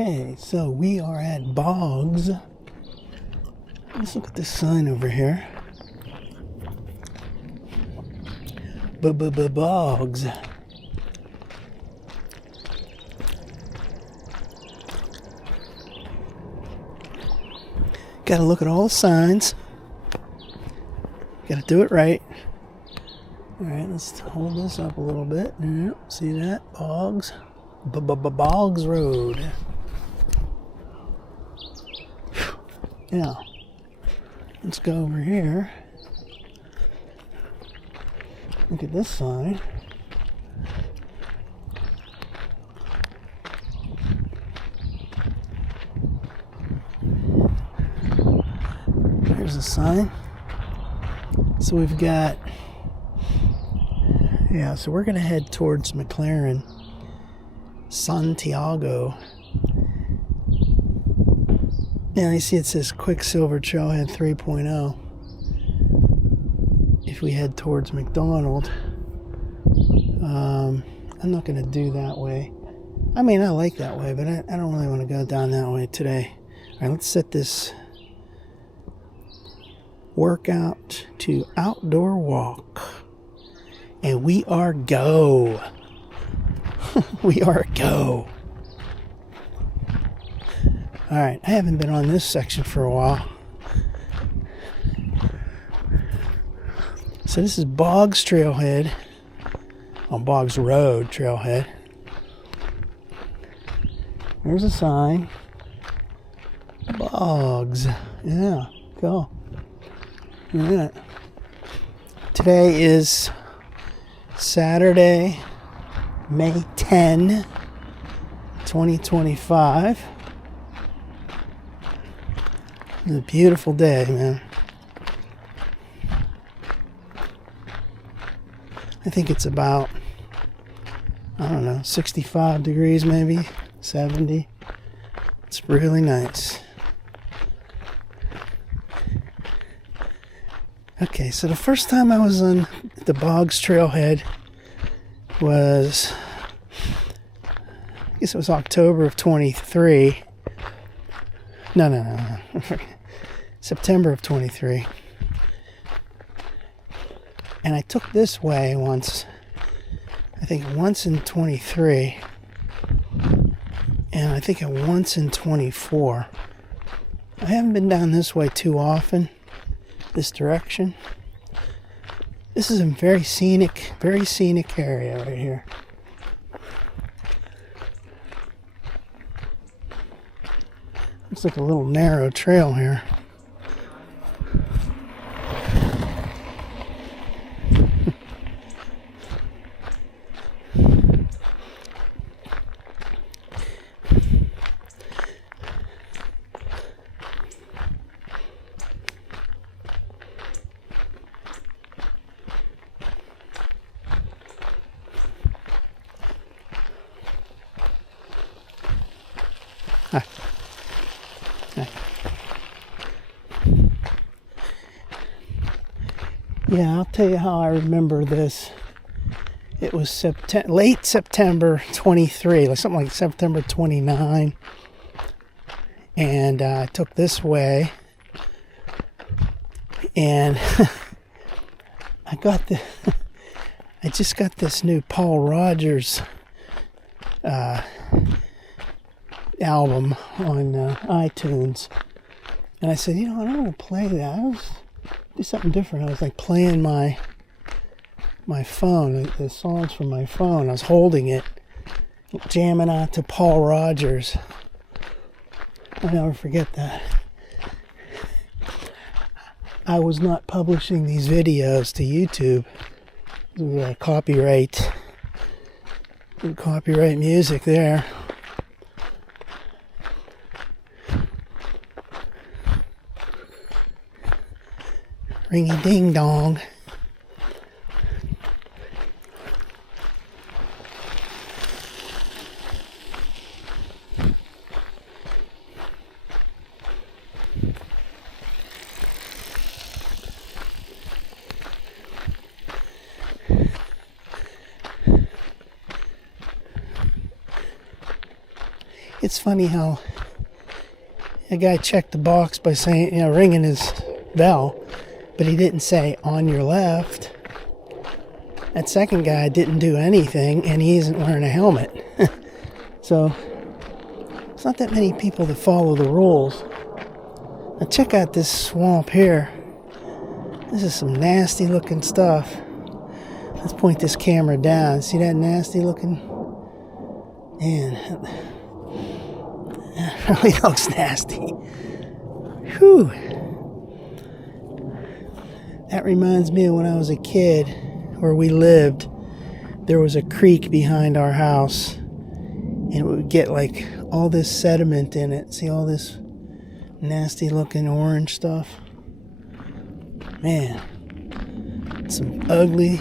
Okay, so we are at Boggs. Let's look at this sign over here. Boggs. Gotta look at all the signs. Gotta do it right. Alright, let's hold this up a little bit. Yep, see that? Boggs. Boggs Road. Now, let's go over here. Look at this sign. There's a sign. So we've got, so we're going to head towards McLaren, Santiago. Now you see it says Quicksilver Trailhead 3.0. If we head towards McDonald, I'm not going to do that way. I mean, I like that way, but I don't really want to go down that way today. All right, let's set this workout to outdoor walk. And we are go. We are go. All right, I haven't been on this section for a while. So this is Boggs Trailhead, on Boggs Road Trailhead. There's a sign. Boggs. Yeah, go. Yeah. Today is Saturday, May 10, 2025. It's a beautiful day, man. I think it's about, 65 degrees maybe, 70. It's really nice. Okay, so the first time I was on the Boggs Trailhead was, I guess it was October of 23. No. September of 23. And I took this way once, I think once in 23, and I think once in 24. I haven't been down this way too often, this direction. This is a very scenic area right here. Looks like a little narrow trail here. Yeah, I'll tell you how I remember this. It was late September 23, like something like September 29. And I took this way. And I just got this new Paul Rogers album on iTunes. And I said, I don't want to play that. Do something different. I was like playing my phone, the songs from my phone. I was holding it, jamming out to Paul Rogers. I'll never forget that. I was not publishing these videos to YouTube. Copyright music there. Ringy ding dong. It's funny how a guy checked the box by saying, ringing his bell, but he didn't say on your left. That second guy didn't do anything, and he isn't wearing a helmet. So, it's not that many people that follow the rules. Now check out this swamp here. This is some nasty looking stuff. Let's point this camera down. See that nasty looking? Man, that really looks nasty. Whew. That reminds me of when I was a kid, where we lived. There was a creek behind our house, and it would get like all this sediment in it. See all this nasty looking orange stuff? Man, some ugly.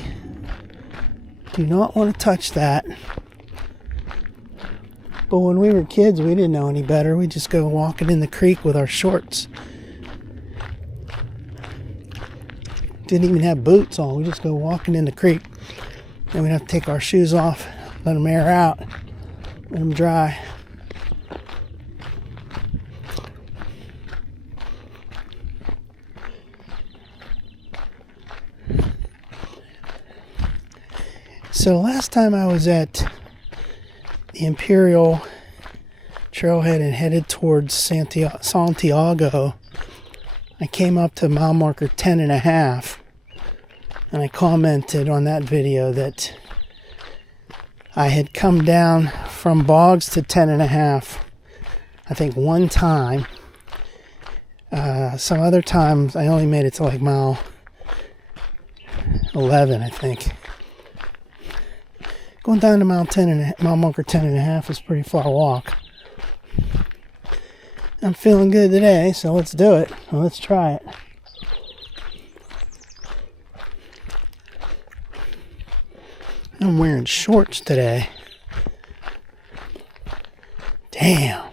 Do not want to touch that. But when we were kids, we didn't know any better. We'd just go walking in the creek with our shorts. Didn't even have boots on. We just go walking in the creek. And we'd have to take our shoes off, let them air out, let them dry. So last time I was at the Imperial Trailhead and headed towards Santiago, I came up to mile marker 10.5, and I commented on that video that I had come down from Boggs to 10.5, I think one time. Some other times I only made it to like mile 11, I think. Going down to mile marker 10.5 is a pretty far walk. I'm feeling good today, so let's do it. Well, let's try it. I'm wearing shorts today. Damn.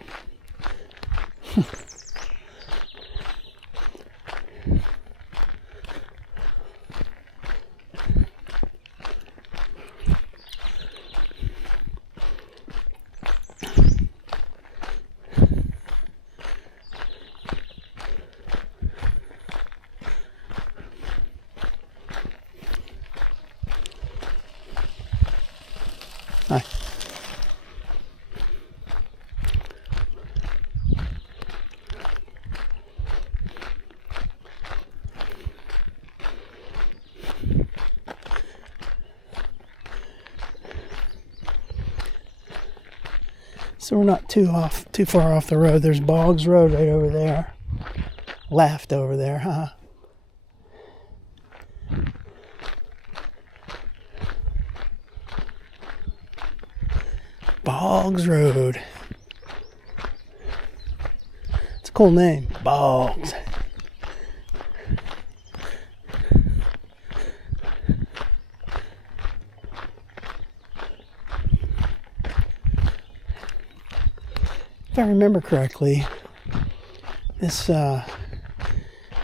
Hi. So we're not too far off the road. There's Boggs Road right over there. Left over there, huh? Boggs Road. It's a cool name. Boggs. If I remember correctly, this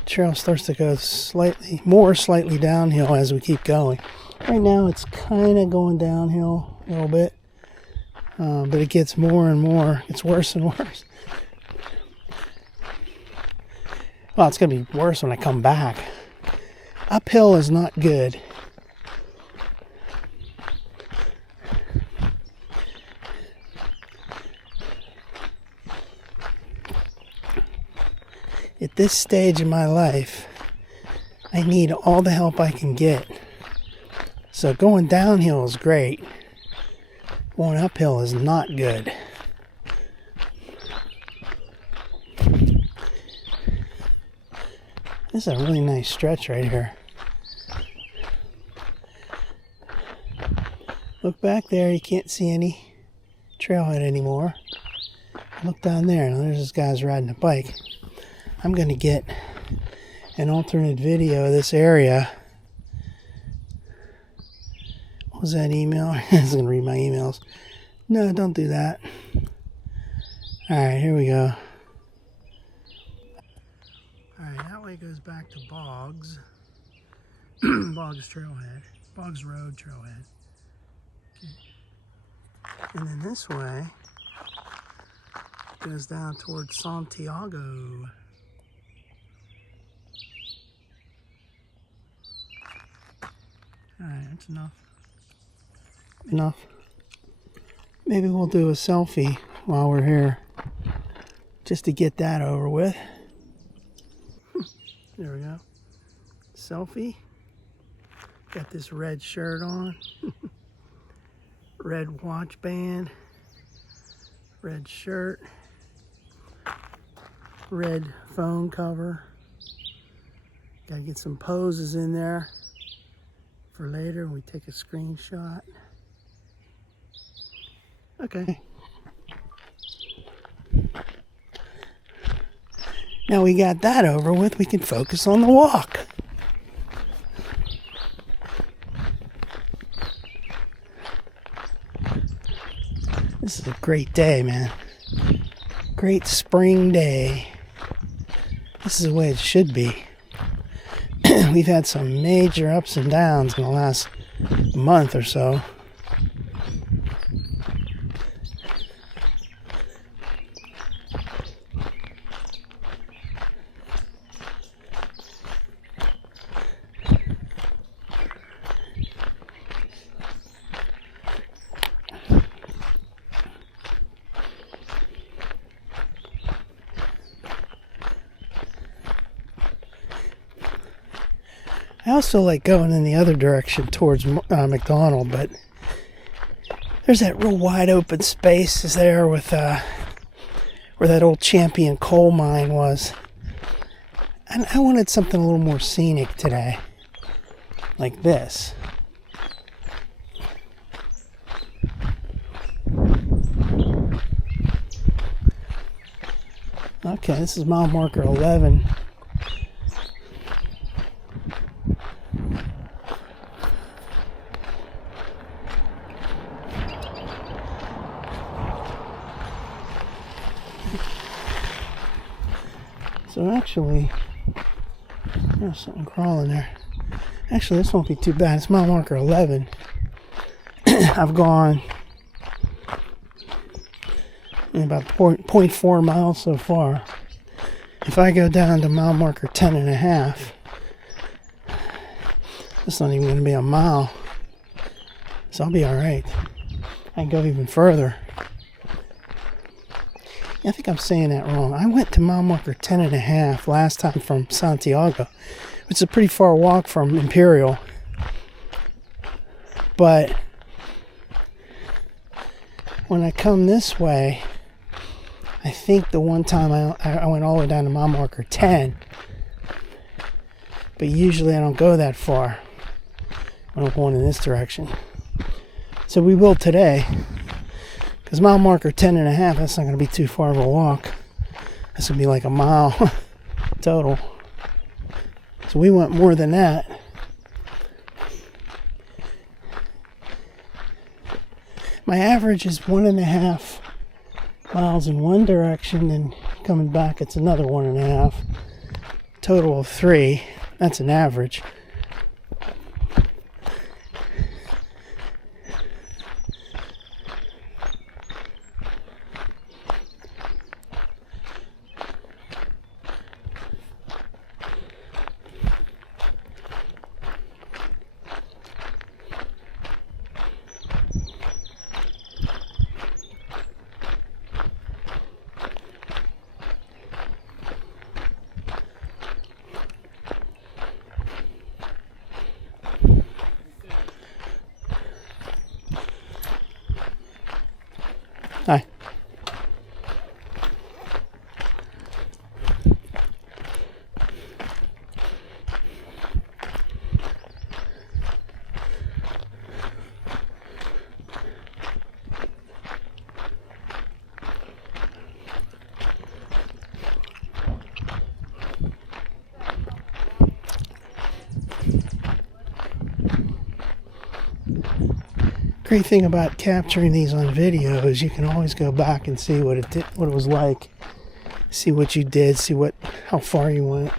trail starts to go slightly downhill as we keep going. Right now it's kind of going downhill a little bit. But it gets more and more. It's worse and worse. Well, it's going to be worse when I come back. Uphill is not good. At this stage in my life, I need all the help I can get. So going downhill is great. Going uphill is not good. This is a really nice stretch right here. Look back there, you can't see any trailhead anymore. Look down there, now there's this guy's riding a bike. I'm going to get an alternate video of this area. What was that email? I was going to read my emails. No, don't do that. Alright, here we go. Alright, that way goes back to Boggs. Boggs Trailhead. Boggs Road Trailhead. Okay. And then this way goes down towards Santiago. Alright, that's enough. Enough. Maybe we'll do a selfie while we're here, just to get that over with. There we go. Selfie. Got this red shirt on. Red watch band. Red shirt. Red phone cover. Gotta get some poses in there for later when we take a screenshot. Okay. Now we got that over with, we can focus on the walk. This is a great day, man. Great spring day. This is the way it should be. We've had some major ups and downs in the last month or so. I also like going in the other direction towards McDonald, but there's that real wide open space is there with where that old Champion coal mine was. And I wanted something a little more scenic today, like this. Okay, this is mile marker 11. So actually, there's something crawling there. Actually, this won't be too bad. It's mile marker 11. I've gone about 0.4 miles so far. If I go down to mile marker 10 and a half, it's not even going to be a mile. So I'll be alright. I can go even further. I think I'm saying that wrong. I went to mile marker 10 and a half last time from Santiago, which is a pretty far walk from Imperial. But when I come this way, I think the one time I went all the way down to mile marker 10. But usually I don't go that far when I'm going in this direction. So we will today. Because mile marker 10 and a half, that's not going to be too far of a walk. That's going to be like a mile total. So we went more than that. My average is 1.5 miles in one direction, and coming back it's another 1.5. Total of 3. That's an average. Hi. Great thing about capturing these on video is you can always go back and see what it did, what it was like, see what you did, see how far you went.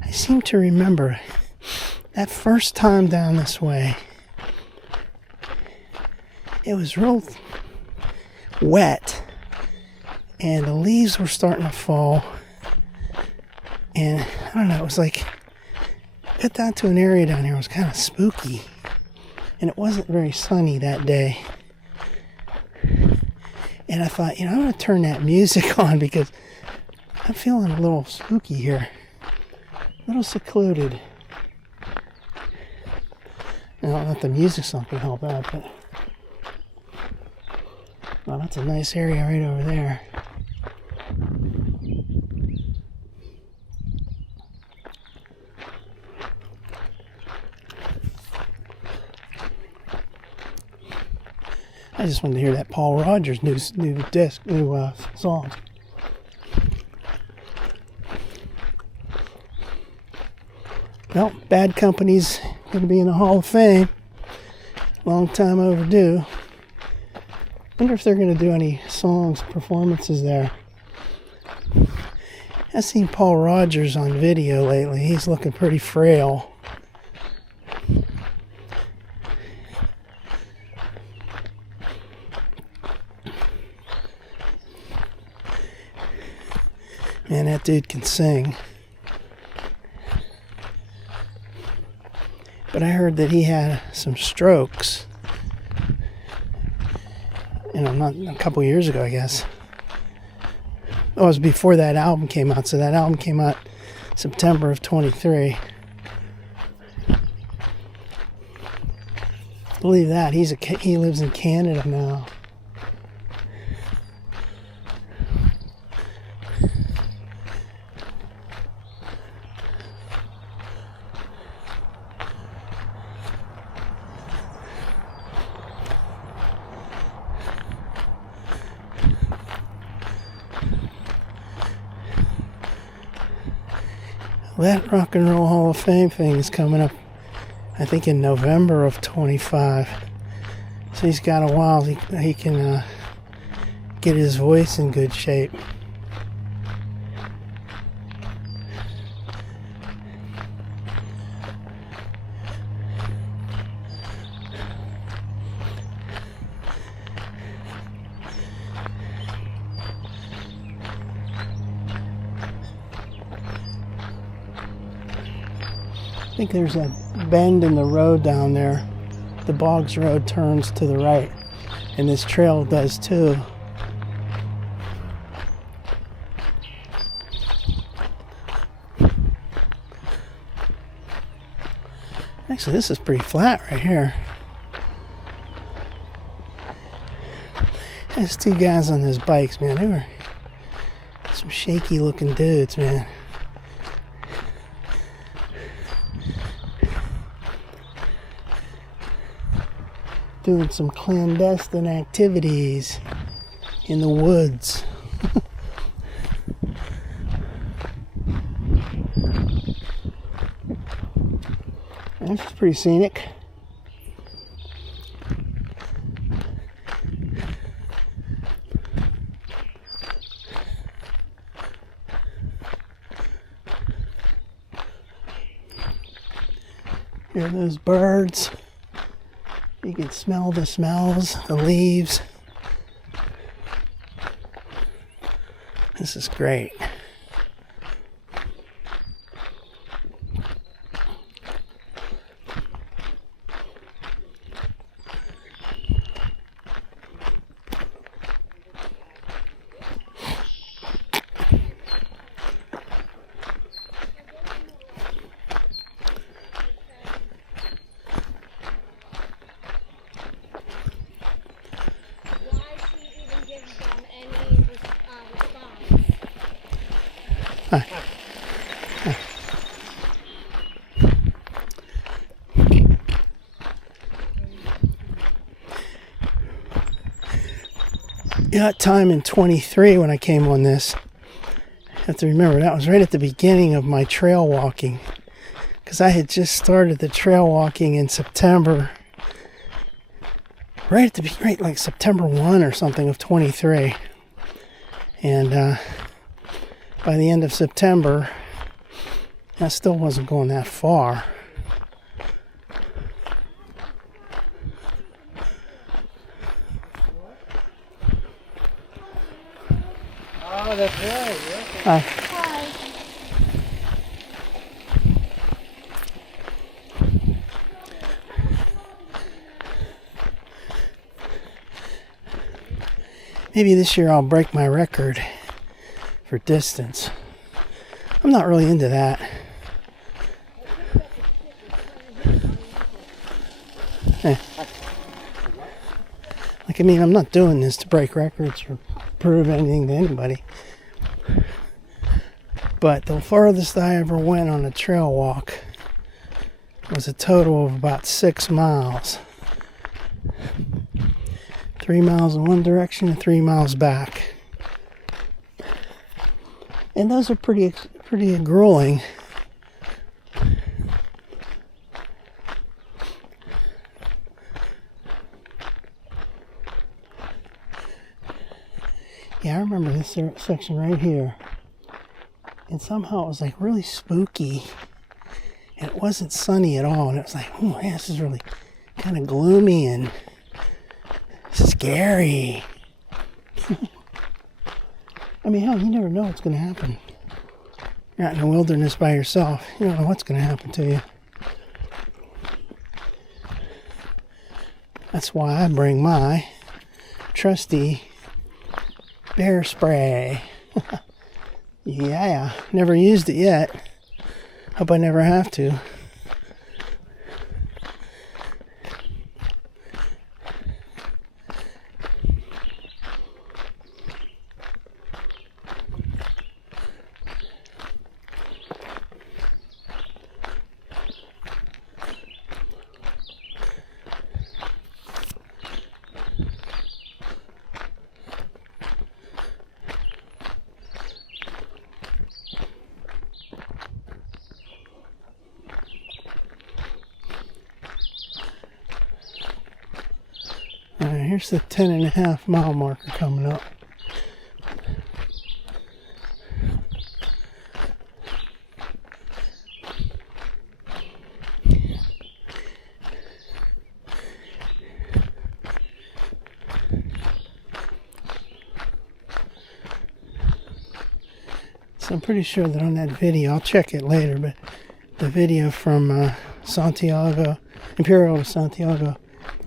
I seem to remember that first time down this way, it was real wet, and the leaves were starting to fall, and I don't know, it was like, got down to an area down here, it was kind of spooky, and it wasn't very sunny that day, and I thought, I'm going to turn that music on, because I'm feeling a little spooky here, a little secluded. Now, not the music's not going to help out, but well, that's a nice area right over there. I just wanted to hear that Paul Rogers new song. Well, Bad Company's going to be in the Hall of Fame. Long time overdue. Wonder if they're going to do any performances there. I've seen Paul Rogers on video lately. He's looking pretty frail. Man, that dude can sing. But I heard that he had some strokes. Not a couple years ago, I guess. Oh, it was before that album came out. So that album came out September of 23. Believe that. He lives in Canada now. That Rock and Roll Hall of Fame thing is coming up, I think, in November of 25. So he's got a while. He can get his voice in good shape. I think there's a bend in the road down there. The Boggs Road turns to the right, and this trail does too. Actually, this is pretty flat right here. There's two guys on those bikes, man. They were some shaky looking dudes, man. Doing some clandestine activities in the woods. This is pretty scenic. Hear those birds. You can smell the smells, the leaves. This is great. That time in 23 when I came on this, I have to remember that was right at the beginning of my trail walking, because I had just started the trail walking in September, right like September 1 or something of 23, and by the end of September That still wasn't going that far. Oh, that's right. Yeah. Hi. Hi. Maybe this year I'll break my record for distance. I'm not really into that. Like, I mean, I'm not doing this to break records or prove anything to anybody. But the farthest I ever went on a trail walk was a total of about 6 miles. 3 miles in one direction and 3 miles back. And those are pretty grueling. Yeah, I remember this section right here. And somehow it was like really spooky. And it wasn't sunny at all. And it was like, oh man, this is really kind of gloomy and scary. I mean, hell, you never know what's going to happen. You're out in the wilderness by yourself. You don't know what's going to happen to you. That's why I bring my trusty bear spray. Yeah, never used it yet. Hope I never have to. Alright, here's the 10.5 mile marker coming up. So I'm pretty sure that on that video, I'll check it later, but the video from Santiago, Imperial to Santiago,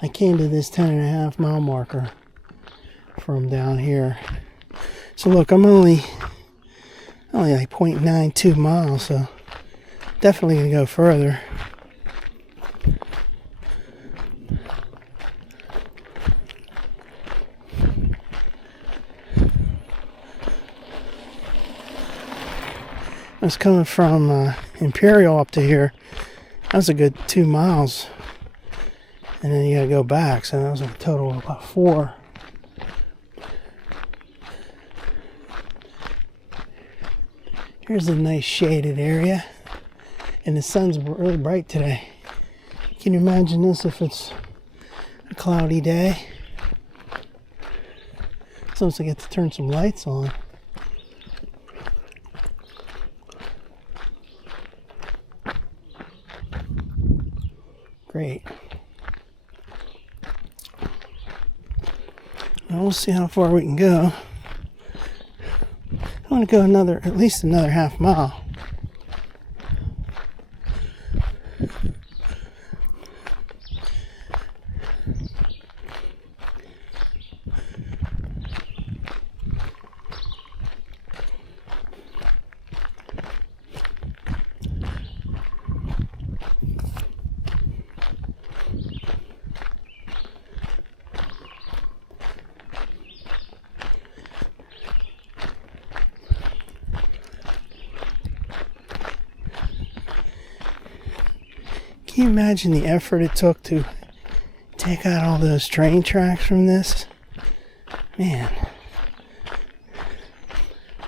I came to this 10.5 mile marker from down here. So look, I'm only like 0.92 miles, so definitely gonna go further. I was coming from Imperial up to here. That was a good 2 miles. And then you gotta go back, so that was a total of about 4. Here's a nice shaded area. And the sun's really bright today. Can you imagine this if it's a cloudy day? Sometimes I get to turn some lights on. Great. Now we'll see how far we can go. I want to go at least another half mile. Can you imagine the effort it took to take out all those train tracks from this? Man,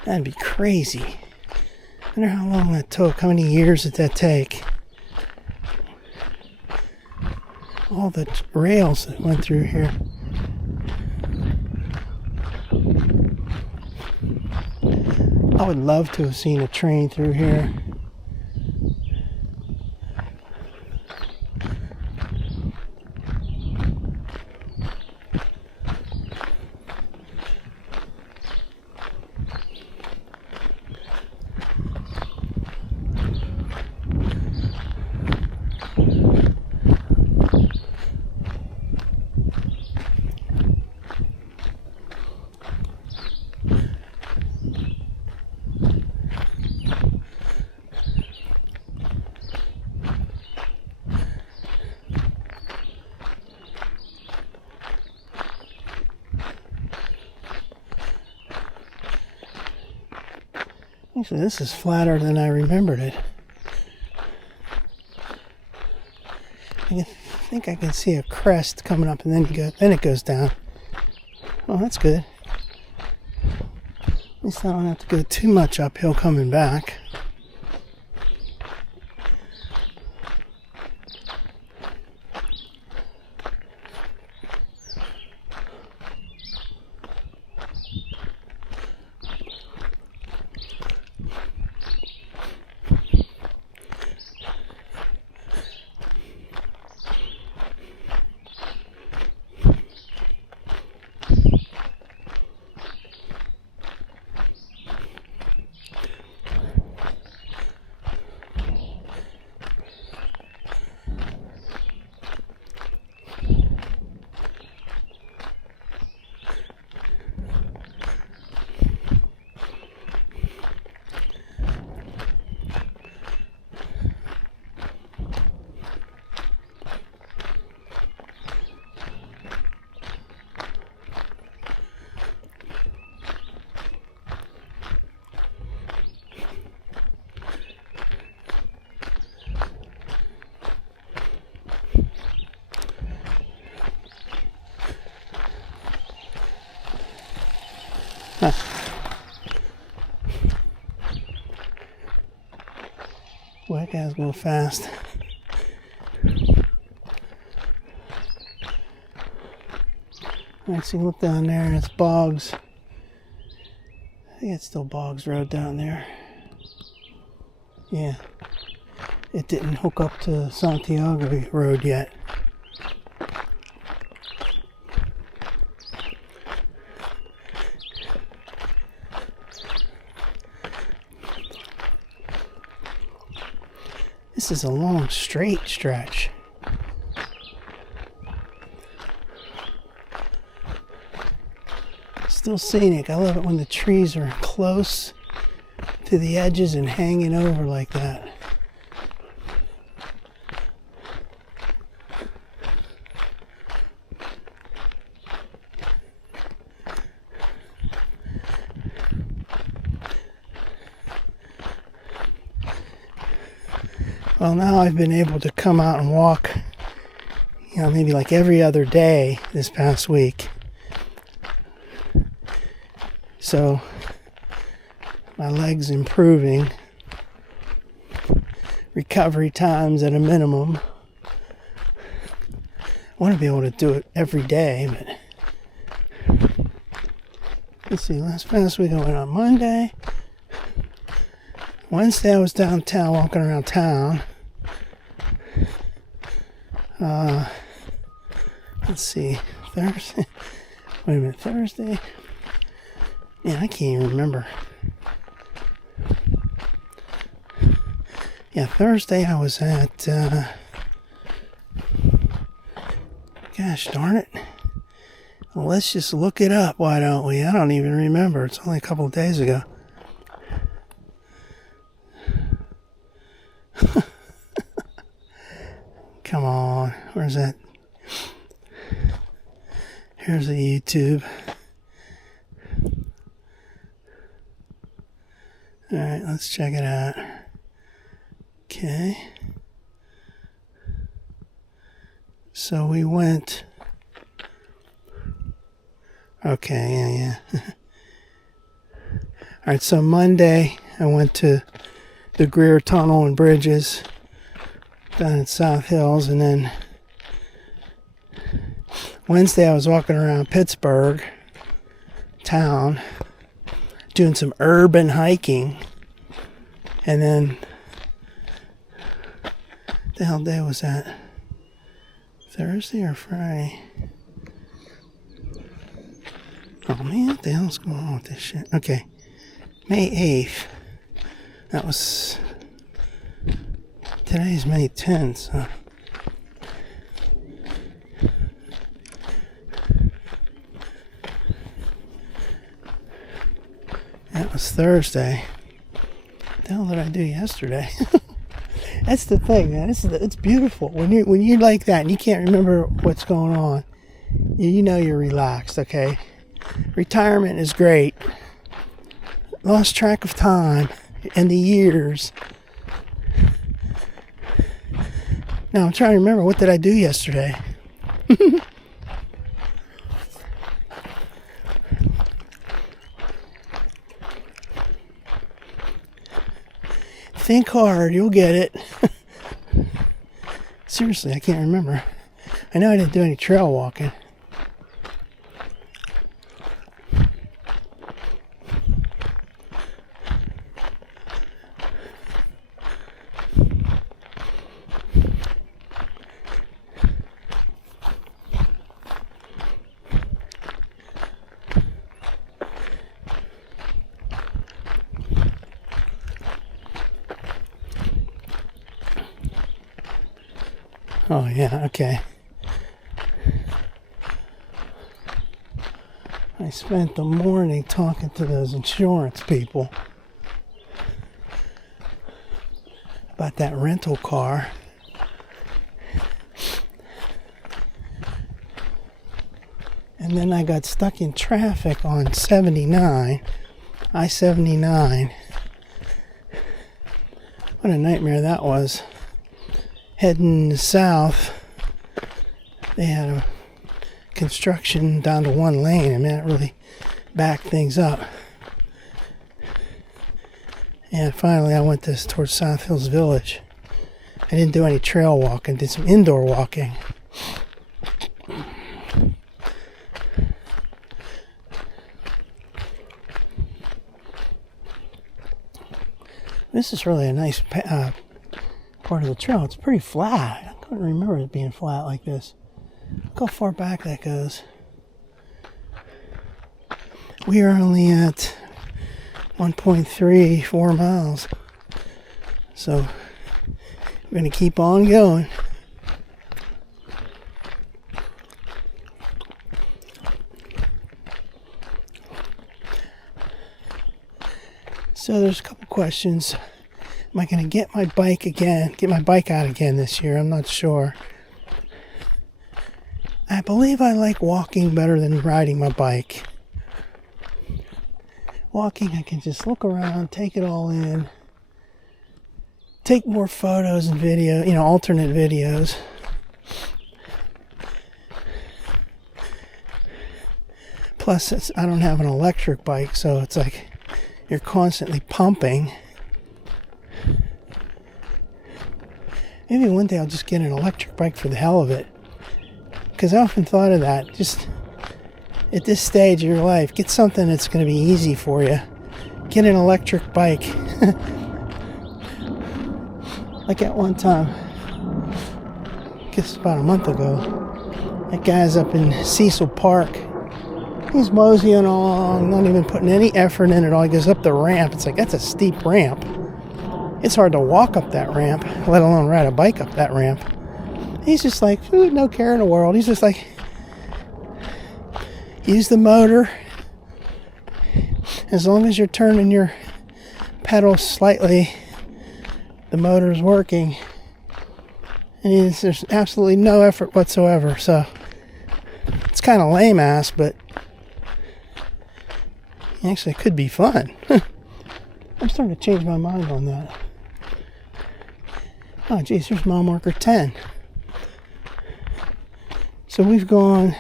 that'd be crazy. I wonder how long that took, how many years did that take? All the rails that went through here. I would love to have seen a train through here. Actually, this is flatter than I remembered it. I think I can see a crest coming up, and then it goes down. Oh, that's good. At least I don't have to go too much uphill coming back. Huh. Boy, that guy's going fast. Alright, so you look down there and it's Boggs. I think it's still Boggs Road down there. Yeah. It didn't hook up to Santiago Road yet. This is a long straight stretch. Still scenic. I love it when the trees are close to the edges and hanging over like that. Well, now I've been able to come out and walk, maybe like every other day this past week. So my leg's improving. Recovery time's at a minimum. I want to be able to do it every day, but let's see, last past week I went on Monday. Wednesday I was downtown walking around town. Let's see, Thursday. Wait a minute, Thursday? Yeah, I can't even remember. Yeah, Thursday I was at, gosh darn it. Well, let's just look it up, why don't we? I don't even remember. It's only a couple of days ago. Come on, where's that? Here's the YouTube. Alright, let's check it out. Okay. So we went. Okay, yeah. Alright, so Monday I went to the Greer Tunnel and Bridges down in South Hills, and then Wednesday I was walking around Pittsburgh town doing some urban hiking, and then the hell day was that? Thursday or Friday? Oh man, what the hell's going on with this shit? Okay, May 8th. That was, today's May 10th, so that was Thursday. What the hell did I do yesterday? That's the thing, man. It's beautiful when you like that and you can't remember what's going on. You know you're relaxed. Okay, retirement is great. Lost track of time. and the years. Now I'm trying to remember, what did I do yesterday? Think hard, you'll get it. Seriously, I can't remember. I know I didn't do any trail walking. Oh yeah, okay. I spent the morning talking to those insurance people about that rental car. And then I got stuck in traffic on 79, I-79. What a nightmare that was. Heading south, they had a construction down to one lane, and that really backed things up. And finally I went towards South Hills Village. I didn't do any trail walking, did some indoor walking. This is really a nice part of the trail. It's pretty flat. I couldn't remember it being flat like this. Look how far back that goes. We are only at 1.34 miles. So we're going to keep on going. So there's a couple questions. Am I going to get my bike out again this year? I'm not sure. I believe I like walking better than riding my bike. Walking, I can just look around, take it all in, take more photos and video, alternate videos. Plus, I don't have an electric bike, so it's like you're constantly pumping. Maybe one day I'll just get an electric bike for the hell of it. Because I often thought of that. Just at this stage of your life, get something that's going to be easy for you. Get an electric bike. Like at one time, I guess about a month ago, that guy's up in Cecil Park. He's moseying along, not even putting any effort in at all. He goes up the ramp. It's like, that's a steep ramp. It's hard to walk up that ramp, let alone ride a bike up that ramp. He's just like, no care in the world. He's just like, use the motor. As long as you're turning your pedal slightly, the motor is working. And there's absolutely no effort whatsoever. So it's kind of lame ass, but actually it could be fun. I'm starting to change my mind on that. Oh geez, here's mile marker 10. So we've gone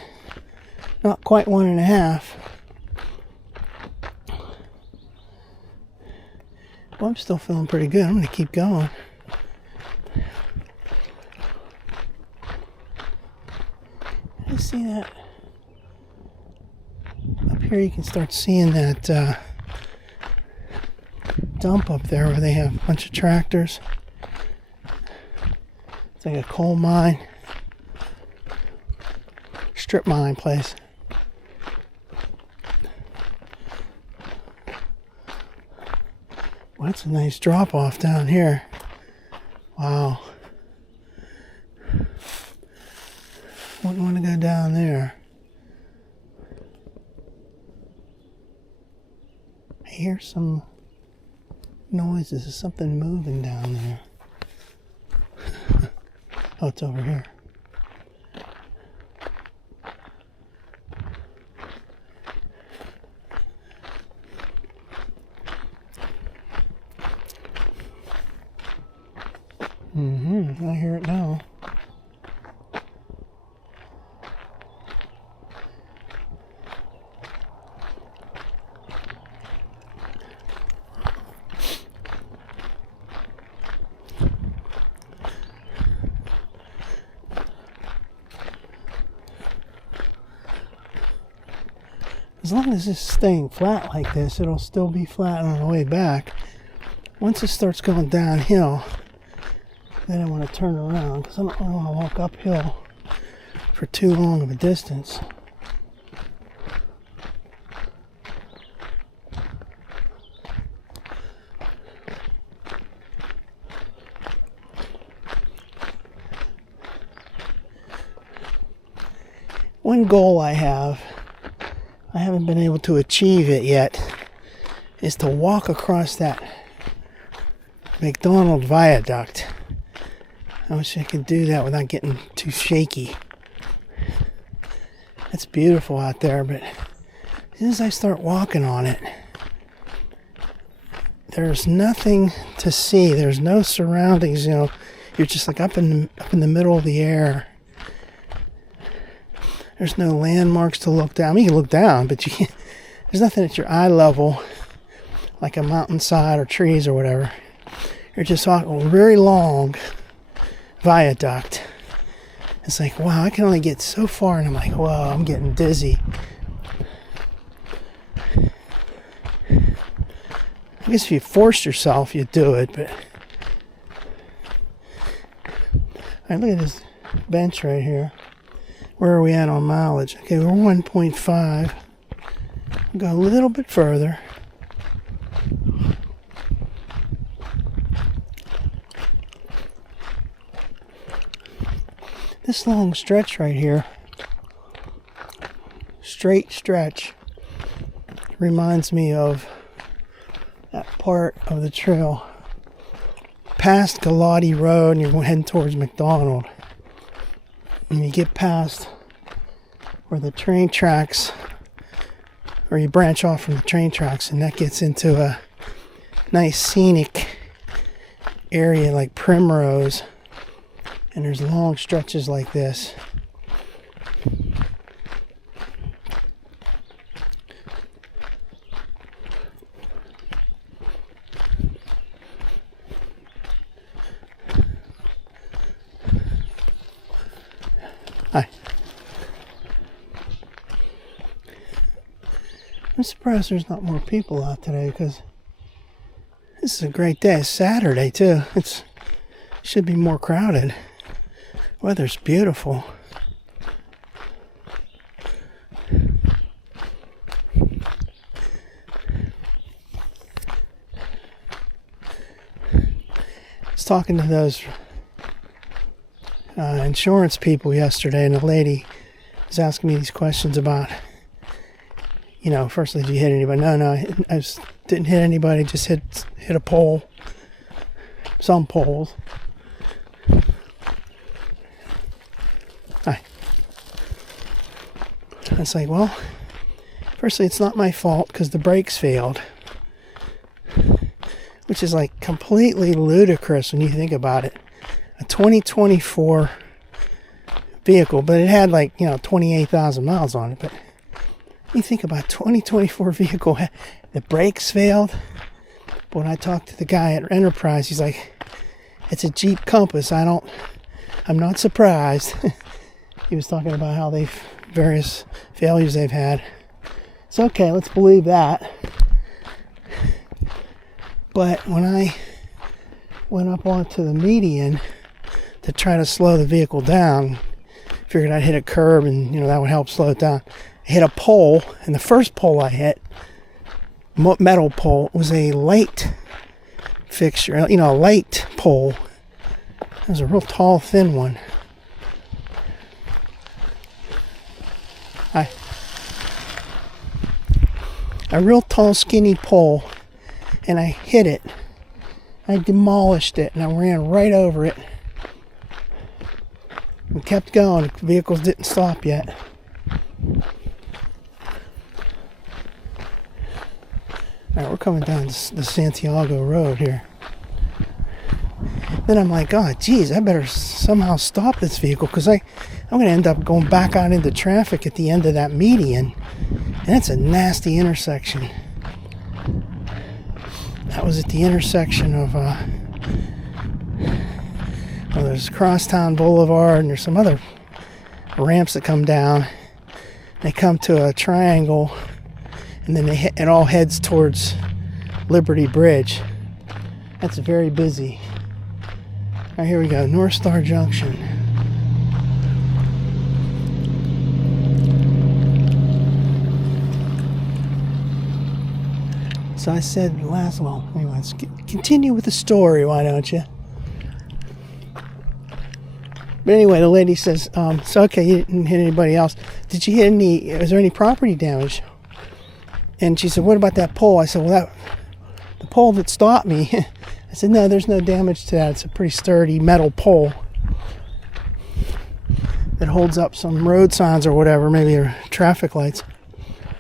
not quite 1.5. Well, I'm still feeling pretty good. I'm going to keep going. You see that? Up here you can start seeing that dump up there where they have a bunch of tractors. It's like a coal mine. Strip mine place. Well, that's a nice drop off down here. Wow. Wouldn't want to go down there. I hear some noises. There's something moving down there. Oh, it's over here. I hear it now. As long as it's staying flat like this, it'll still be flat on the way back. Once it starts going downhill, then I want to turn around because I don't want to walk uphill for too long of a distance. One goal I haven't been able to achieve it yet, is to walk across that McDonald viaduct. I wish I could do that without getting too shaky. It's beautiful out there, but as soon as I start walking on it, there's nothing to see. There's no surroundings, you know. You're just like up in the middle of the air. There's no landmarks to look down. I mean, you can look down, but there's nothing at your eye level, like a mountainside or trees or whatever. You're just walking a very long viaduct. It's like, wow, I can only get so far, and I'm like, wow, I'm getting dizzy. I guess if you forced yourself, you'd do it, but... Alright, look at this bench right here. Where are we at on mileage? Okay, we're 1.5. We'll go a little bit further. This long stretch right here, straight stretch, reminds me of that part of the trail past Galati Road, and you're heading towards McDonald. And you get past where the train tracks, or you branch off from the train tracks, and that gets into a nice scenic area like Primrose. And there's long stretches like this. Hi. I'm surprised there's not more people out today because this is a great day. It's Saturday too. It should be more crowded. Weather's beautiful. I was talking to those insurance people yesterday, and the lady was asking me these questions about, you know, firstly, did you hit anybody? No, I didn't hit anybody, just hit a pole. Some poles. Hi. It's like, well, firstly, it's not my fault because the brakes failed. Which is like completely ludicrous when you think about it. A 2024 vehicle, but it had like, 28,000 miles on it. But you think about 2024 vehicle, the brakes failed. But when I talked to the guy at Enterprise, he's like, it's a Jeep Compass. I'm not surprised. He was talking about how various failures they've had. It's okay, let's believe that. But when I went up onto the median to try to slow the vehicle down, figured I'd hit a curb and, that would help slow it down. I hit a pole, and the first pole I hit, metal pole, was a light fixture, a light pole. It was a real tall, thin one. A real tall, skinny pole, and I hit it. I demolished it, and I ran right over it. We kept going. The vehicles didn't stop yet. Alright, we're coming down the Santiago road here. Then I'm like, oh, geez, I better somehow stop this vehicle because I'm going to end up going back out into traffic at the end of that median. And it's a nasty intersection. That was at the intersection of, there's Crosstown Boulevard and there's some other ramps that come down. They come to a triangle and then it all heads towards Liberty Bridge. That's very busy. All right, here we go, North Star Junction. So I said anyway, let's continue with the story, why don't you? But anyway, the lady says, so okay, you didn't hit anybody else. Is there any property damage? And she said, what about that pole? I said, well, the pole that stopped me. I said, no, there's no damage to that. It's a pretty sturdy metal pole that holds up some road signs or whatever, maybe traffic lights.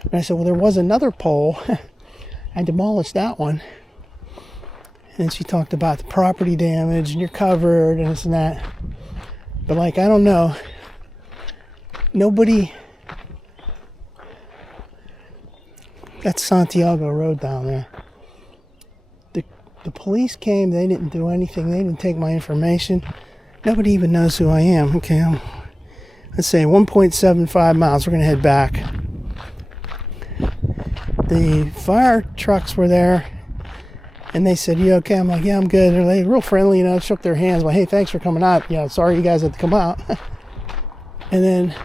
And I said, well, there was another pole. I demolished that one. And she talked about the property damage and you're covered and this and that. But like, I don't know. Nobody. That's Santiago Road down there. The police came. They didn't do anything. They didn't take my information. Nobody even knows who I am. Okay, let's say 1.75 miles. We're going to head back. The fire trucks were there. And they said, you okay? I'm like, yeah, I'm good. They're real friendly, shook their hands. Like, hey, thanks for coming out. Sorry you guys had to come out. And then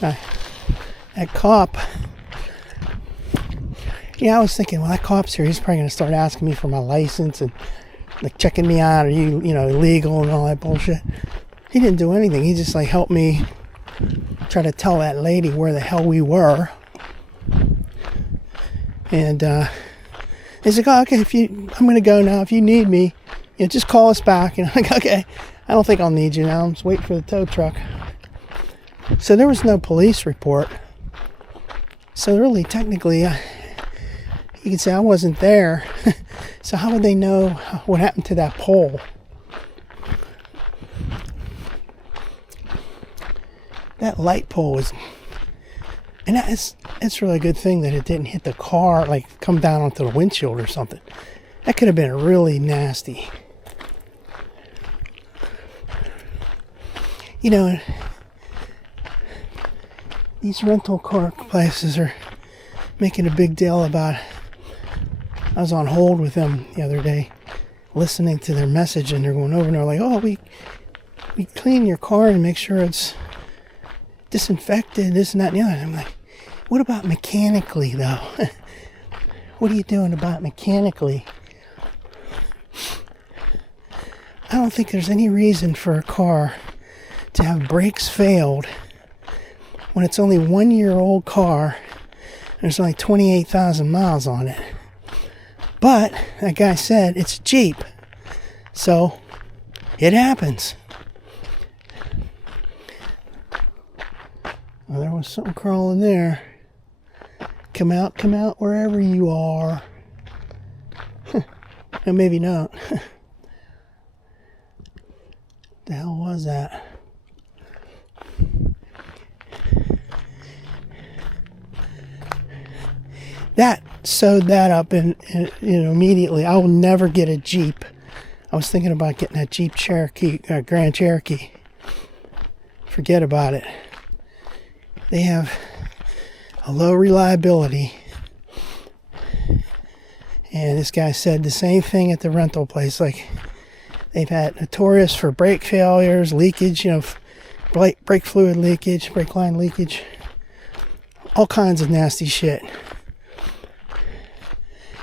that cop, I was thinking, well, that cop's here. He's probably going to start asking me for my license and like checking me out. Are you, illegal and all that bullshit? He didn't do anything. He just helped me try to tell that lady where the hell we were. And he's like, oh, okay, I'm going to go now. If you need me, just call us back. And I'm like, okay, I don't think I'll need you now. I'm just waiting for the tow truck. So there was no police report. So really, technically, you could say I wasn't there. So how would they know what happened to that pole? That light pole was... And it's really a good thing that it didn't hit the car, come down onto the windshield or something. That could have been really nasty. These rental car places are making a big deal about it. I was on hold with them the other day, listening to their message, and they're going over and they're like, oh, we clean your car and make sure it's disinfected, this and that and the other. And I'm like, what about mechanically, though? What are you doing about mechanically? I don't think there's any reason for a car to have brakes failed when it's only 1 year old car and there's only 28,000 miles on it. But, that guy said, it's Jeep. So, it happens. Well, there was something crawling there. Come out wherever you are. And maybe not. The hell was that? That sewed that up and immediately. I will never get a Jeep. I was thinking about getting that Jeep Cherokee, Grand Cherokee. Forget about it. They have a low reliability. And this guy said the same thing at the rental place. They've had notorious for brake failures, leakage, brake fluid leakage, brake line leakage, all kinds of nasty shit.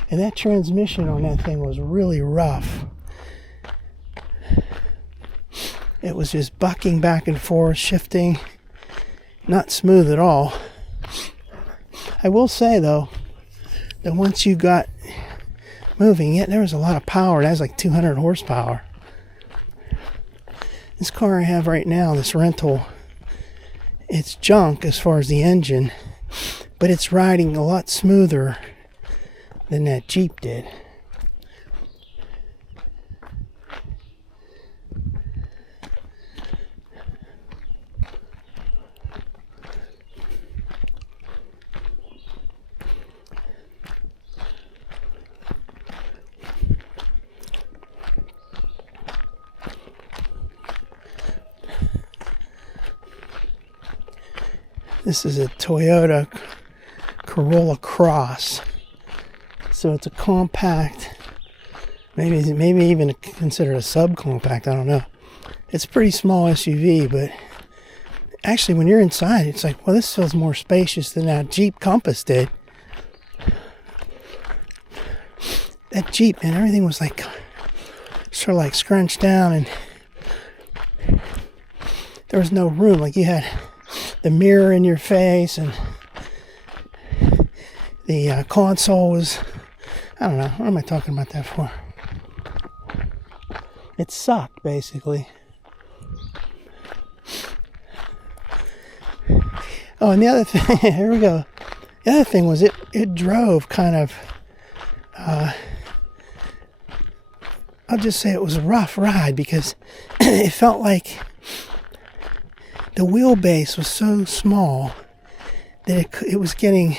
And that transmission on that thing was really rough. It was just bucking back and forth, shifting, not smooth at all. I will say, though, that once you got moving it, there was a lot of power. That was 200 horsepower. This car I have right now, this rental, it's junk as far as the engine, but it's riding a lot smoother than that Jeep did. This is a Toyota Corolla Cross. So it's a compact, maybe even considered a subcompact, I don't know. It's a pretty small SUV, but actually when you're inside, it's like, well, this feels more spacious than that Jeep Compass did. That Jeep, man, everything was like, sort of like scrunched down, and there was no room. Like you had the mirror in your face, and the console was, I don't know, what am I talking about that for? It sucked, basically. Oh, and the other thing, here we go. The other thing was it drove kind of, I'll just say it was a rough ride, because it felt like the wheelbase was so small that it was getting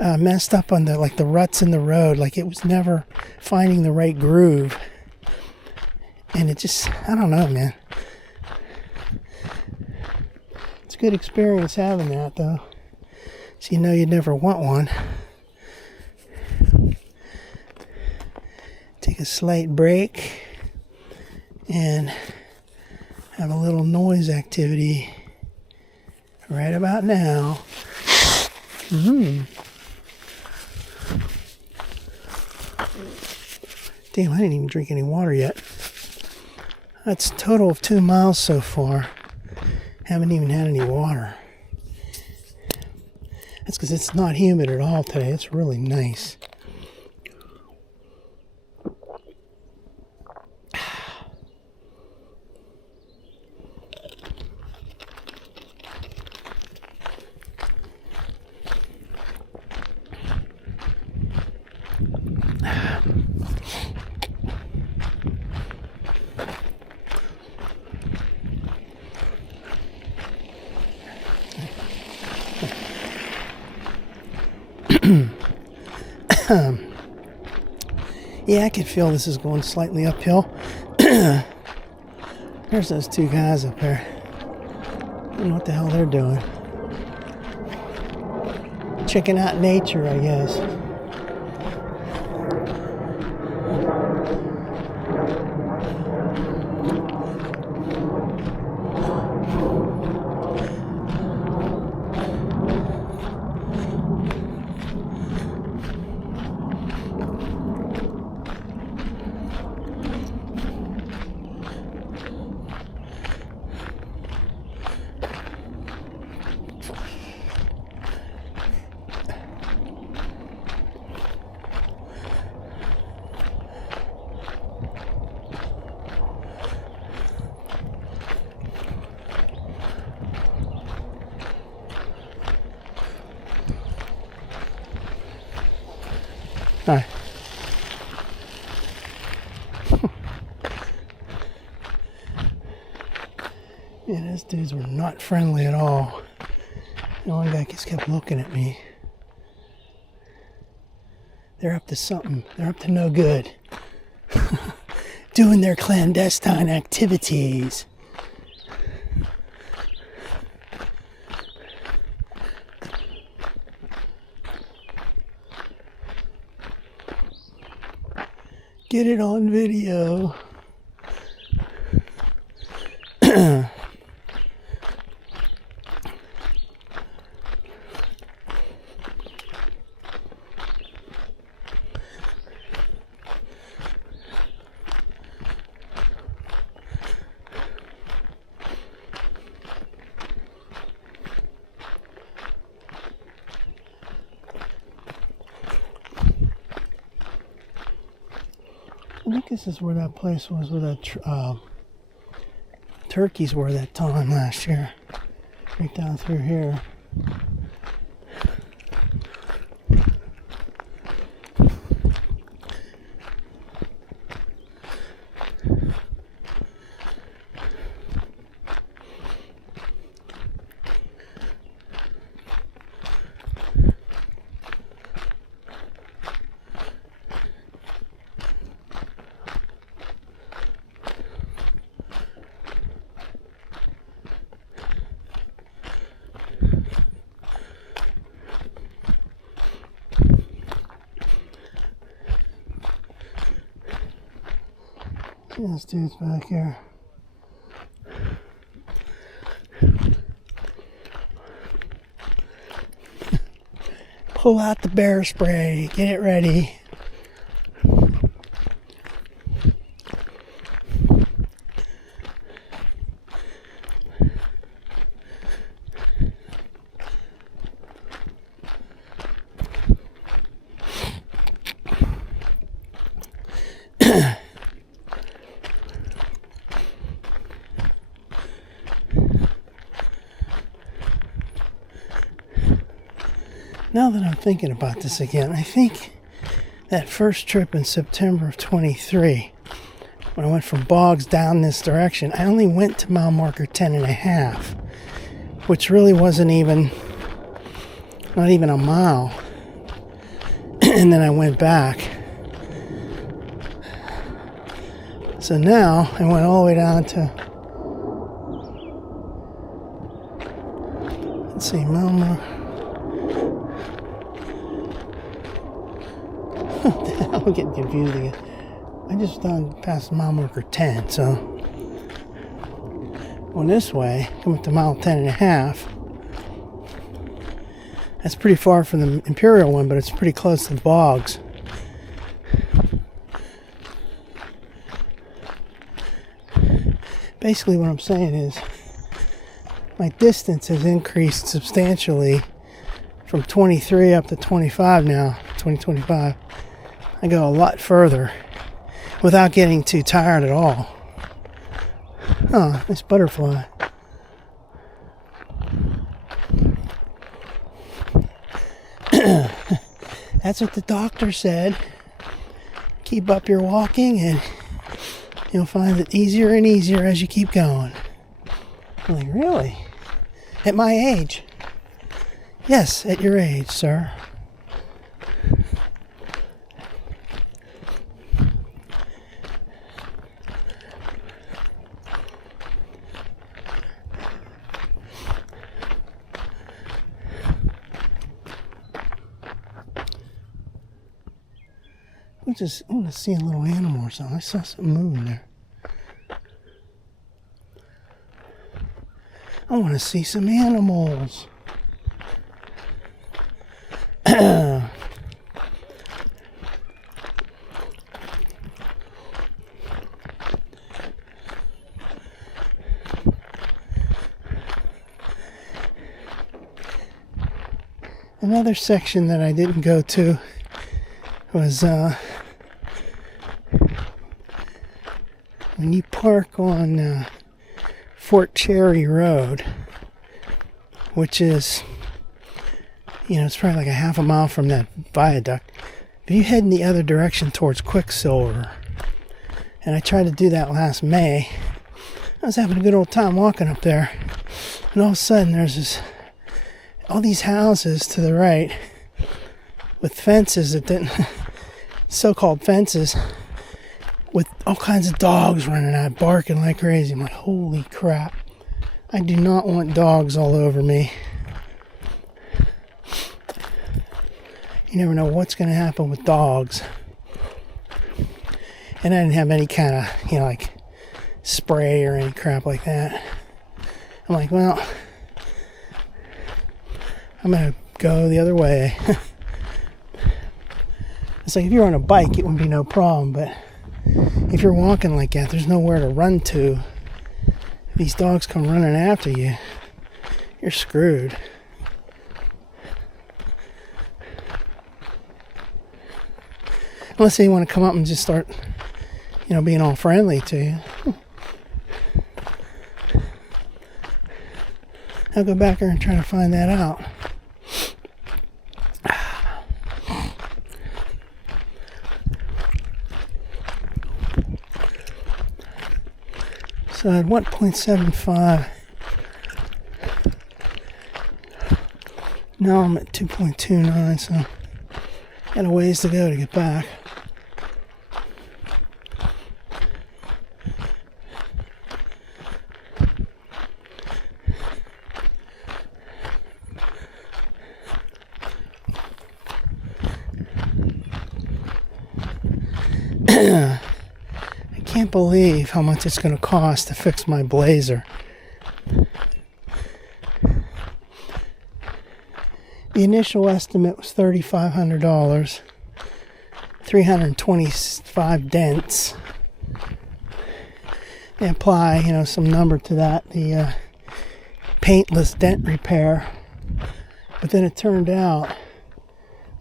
messed up on the ruts in the road. Like it was never finding the right groove, and it just, I don't know, man. It's a good experience having that, though, so you know you'd never want one. Take a slight break and have a little noise activity right about now. Damn, I didn't even drink any water yet. That's a total of 2 miles so far. Haven't even had any water. That's because it's not humid at all today. It's really nice. Yeah, I can feel this is going slightly uphill. There's those two guys up there. I don't know what the hell they're doing. Checking out nature, I guess. Hi. Yeah, those dudes were not friendly at all. The one guy just kept looking at me. They're up to something. They're up to no good. Doing their clandestine activities. Get it on video. I think this is where that place was where that turkeys were that time last year. Right down through here. This dude's back here. Pull out the bear spray. Get it ready. Now that I'm thinking about this again, I think that first trip in September of 23, when I went from Boggs down this direction, I only went to mile marker 10.5, which really wasn't even, not even a mile. And then I went back. So now I went all the way down to, let's see, mile marker. I'm getting confused again. I just done past mile marker 10, so going this way, come up to mile 10.5. That's pretty far from the Imperial one, but it's pretty close to the Boggs. Basically what I'm saying is my distance has increased substantially from 23 up to 25 now, 2025. I go a lot further without getting too tired at all. Oh, this butterfly. That's what the doctor said. Keep up your walking and you'll find it easier and easier as you keep going. I'm like, really? At my age? Yes, at your age, sir. I want to see a little animal or something. I saw something moving there. I want to see some animals. Another section that I didn't go to was when you park on Fort Cherry Road, which is, it's probably like a half a mile from that viaduct, but you head in the other direction towards Quicksilver. And I tried to do that last May. I was having a good old time walking up there, and all of a sudden there's all these houses to the right with fences that didn't, so-called fences, with all kinds of dogs running out, barking like crazy. I'm like, holy crap. I do not want dogs all over me. You never know what's going to happen with dogs. And I didn't have any kind of, like spray or any crap like that. I'm like, well, I'm going to go the other way. It's like if you're on a bike, it wouldn't be no problem, but if you're walking like that, there's nowhere to run to. If these dogs come running after you, you're screwed. Unless they want to come up and just start, being all friendly to you. I'll go back there and try to find that out. So at 1.75, now I'm at 2.29, so got a ways to go to get back. can't believe how much it's going to cost to fix my Blazer. The initial estimate was $3,500, 325 dents. They apply, some number to that, the paintless dent repair. But then it turned out,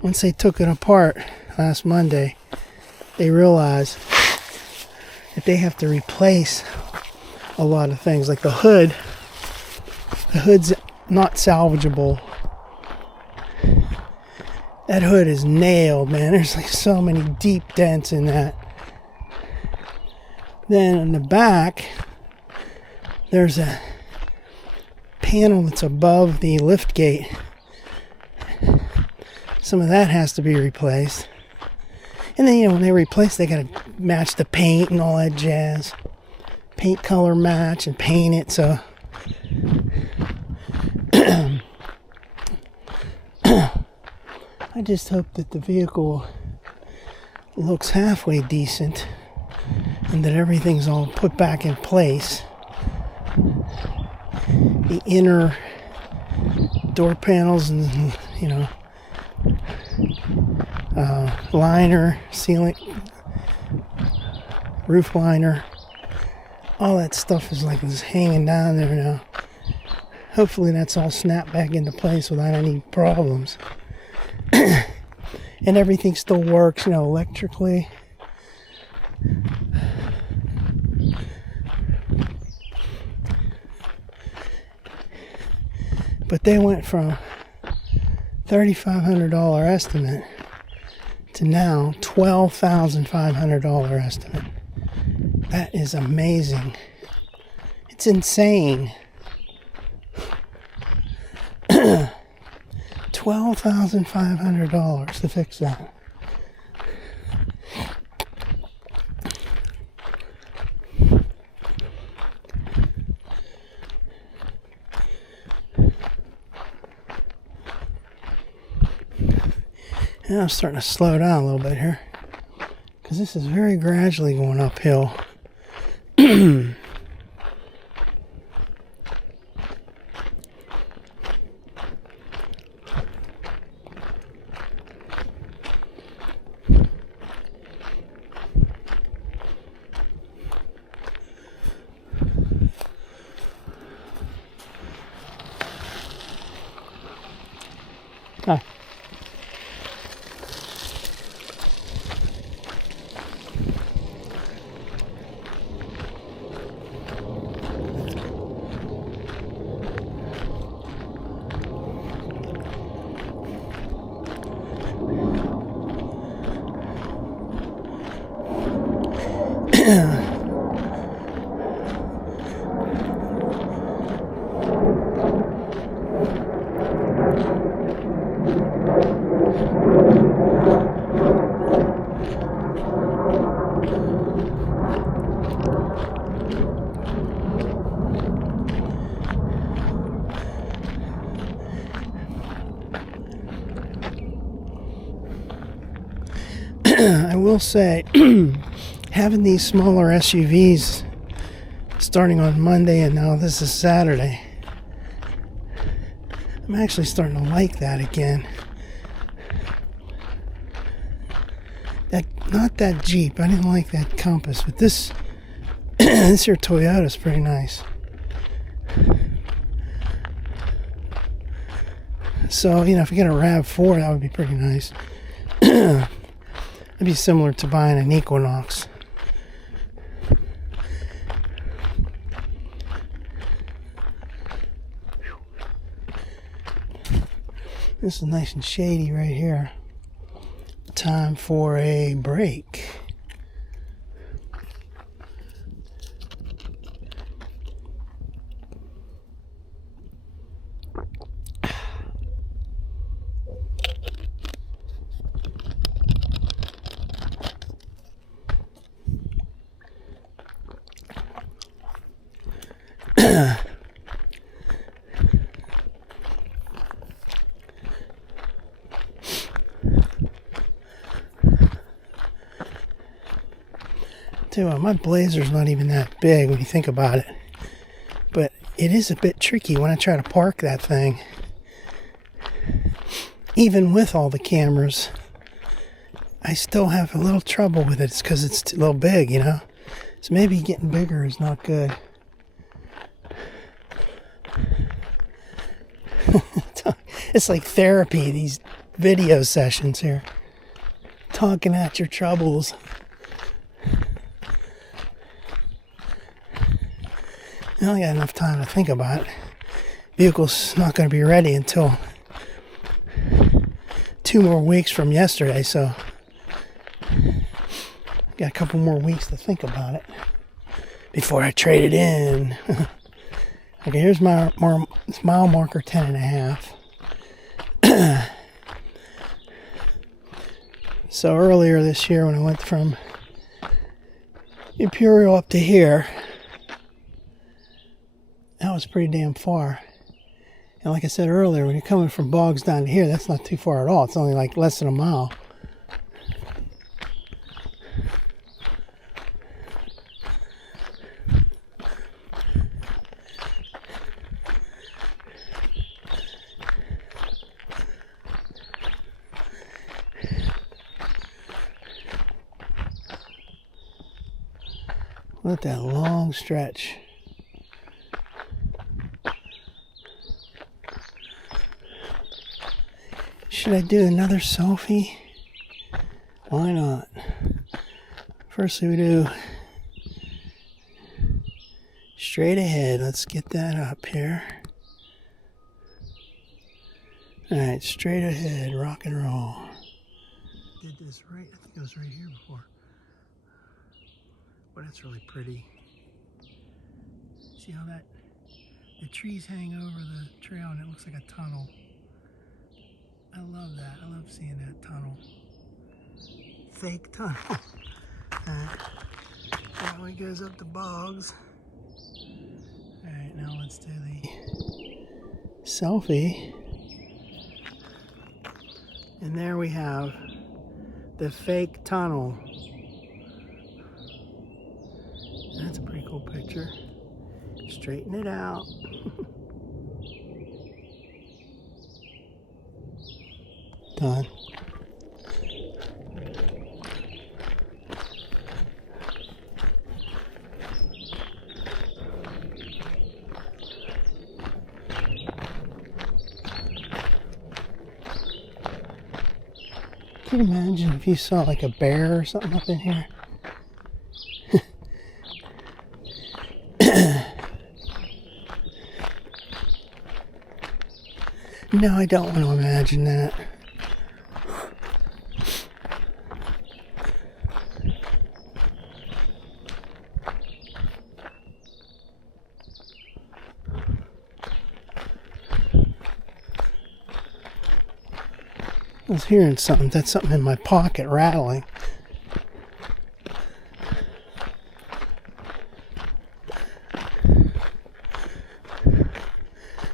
once they took it apart last Monday, they realized that they have to replace a lot of things. Like the hood. The hood's not salvageable. That hood is nailed, man. There's like so many deep dents in that. Then in the back, there's a panel that's above the lift gate. Some of that has to be replaced. And then, when they replace, they gotta match the paint and all that jazz. Paint color match and paint it, so. I just hope that the vehicle looks halfway decent and that everything's all put back in place. The inner door panels and, liner, ceiling, roof liner, all that stuff is like just hanging down there now. Hopefully that's all snapped back into place without any problems. And everything still works, electrically. But they went from $3,500 estimate to now $12,500 estimate. That is amazing. It's insane. $12,500 to fix that. Now I'm starting to slow down a little bit here because this is very gradually going uphill. Hi. I will say, having these smaller SUVs starting on Monday and now this is Saturday, I'm actually starting to like that again. Not that Jeep, I didn't like that Compass, but this here Toyota is pretty nice. So, if you get a RAV4, that would be pretty nice. It'd be similar to buying an Equinox. This is nice and shady right here. Time for a break. too. My Blazer's not even that big when you think about it. But it is a bit tricky when I try to park that thing. Even with all the cameras, I still have a little trouble with it. It's because it's a little big, you know? So maybe getting bigger is not good. It's like therapy, these video sessions here. Talking at your troubles. I only got enough time to think about it. Vehicle's not going to be ready until 2 more weeks from yesterday, so got a couple more weeks to think about it before I trade it in. Okay, here's my mile marker 10.5. So earlier this year when I went from Imperial up to here, that was pretty damn far. And like I said earlier, when you're coming from Boggs down to here, that's not too far at all. It's only like less than a mile. Look at that long stretch. Should I do another selfie? Why not? First we do straight ahead. Let's get that up here. Alright, straight ahead, rock and roll. Did this right, I think it was right here before. But it's really pretty. See how the trees hang over the trail and it looks like a tunnel. I love that. I love seeing that tunnel. Fake tunnel. That one goes up to Boggs. Alright, now let's do the selfie. And there we have the fake tunnel. That's a pretty cool picture. Straighten it out. Done. Can you imagine if you saw like a bear or something up in here? No, I don't want to imagine that. I was hearing something. That's something in my pocket rattling.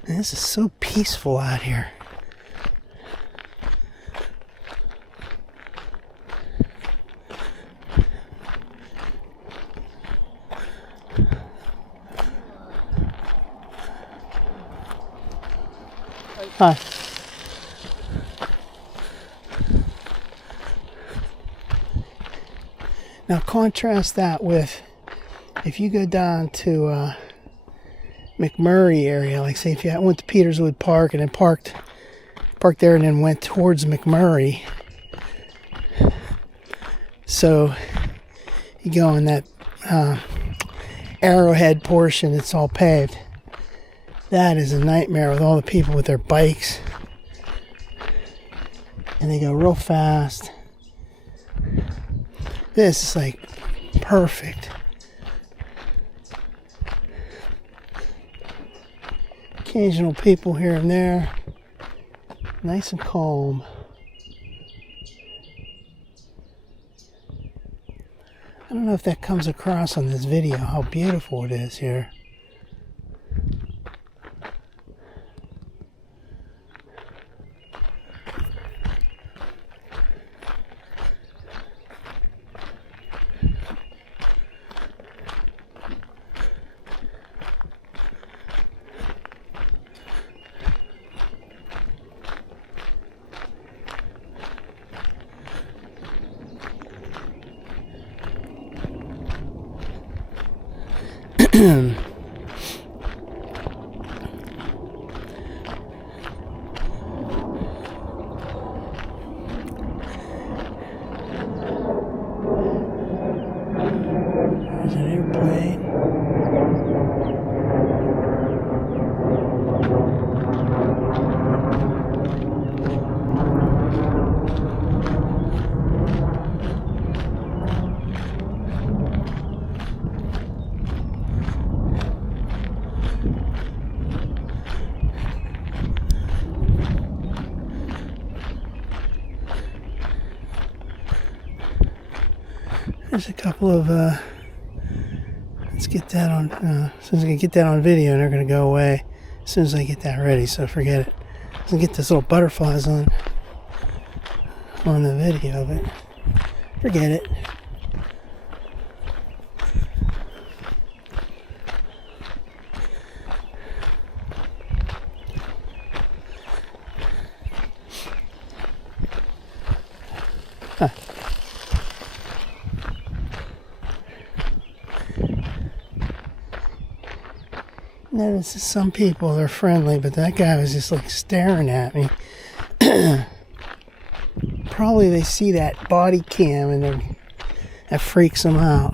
And this is so peaceful out here. Hi. Now contrast that with if you go down to McMurray area, like say if you went to Peterswood Park and then parked there and then went towards McMurray. So you go in that Arrowhead portion, it's all paved. That is a nightmare with all the people with their bikes. And they go real fast. This is like perfect. Occasional people here and there. Nice and calm. I don't know if that comes across on this video, how beautiful it is here. There's an airplane. There's a couple of, let's get that on, as soon as I get that on video, they're going to go away as soon as I get that ready, so forget it. Let's get this little butterflies on the video, but forget it. Huh. Notice some people are friendly, but that guy was just like staring at me. Probably they see that body cam and that freaks them out.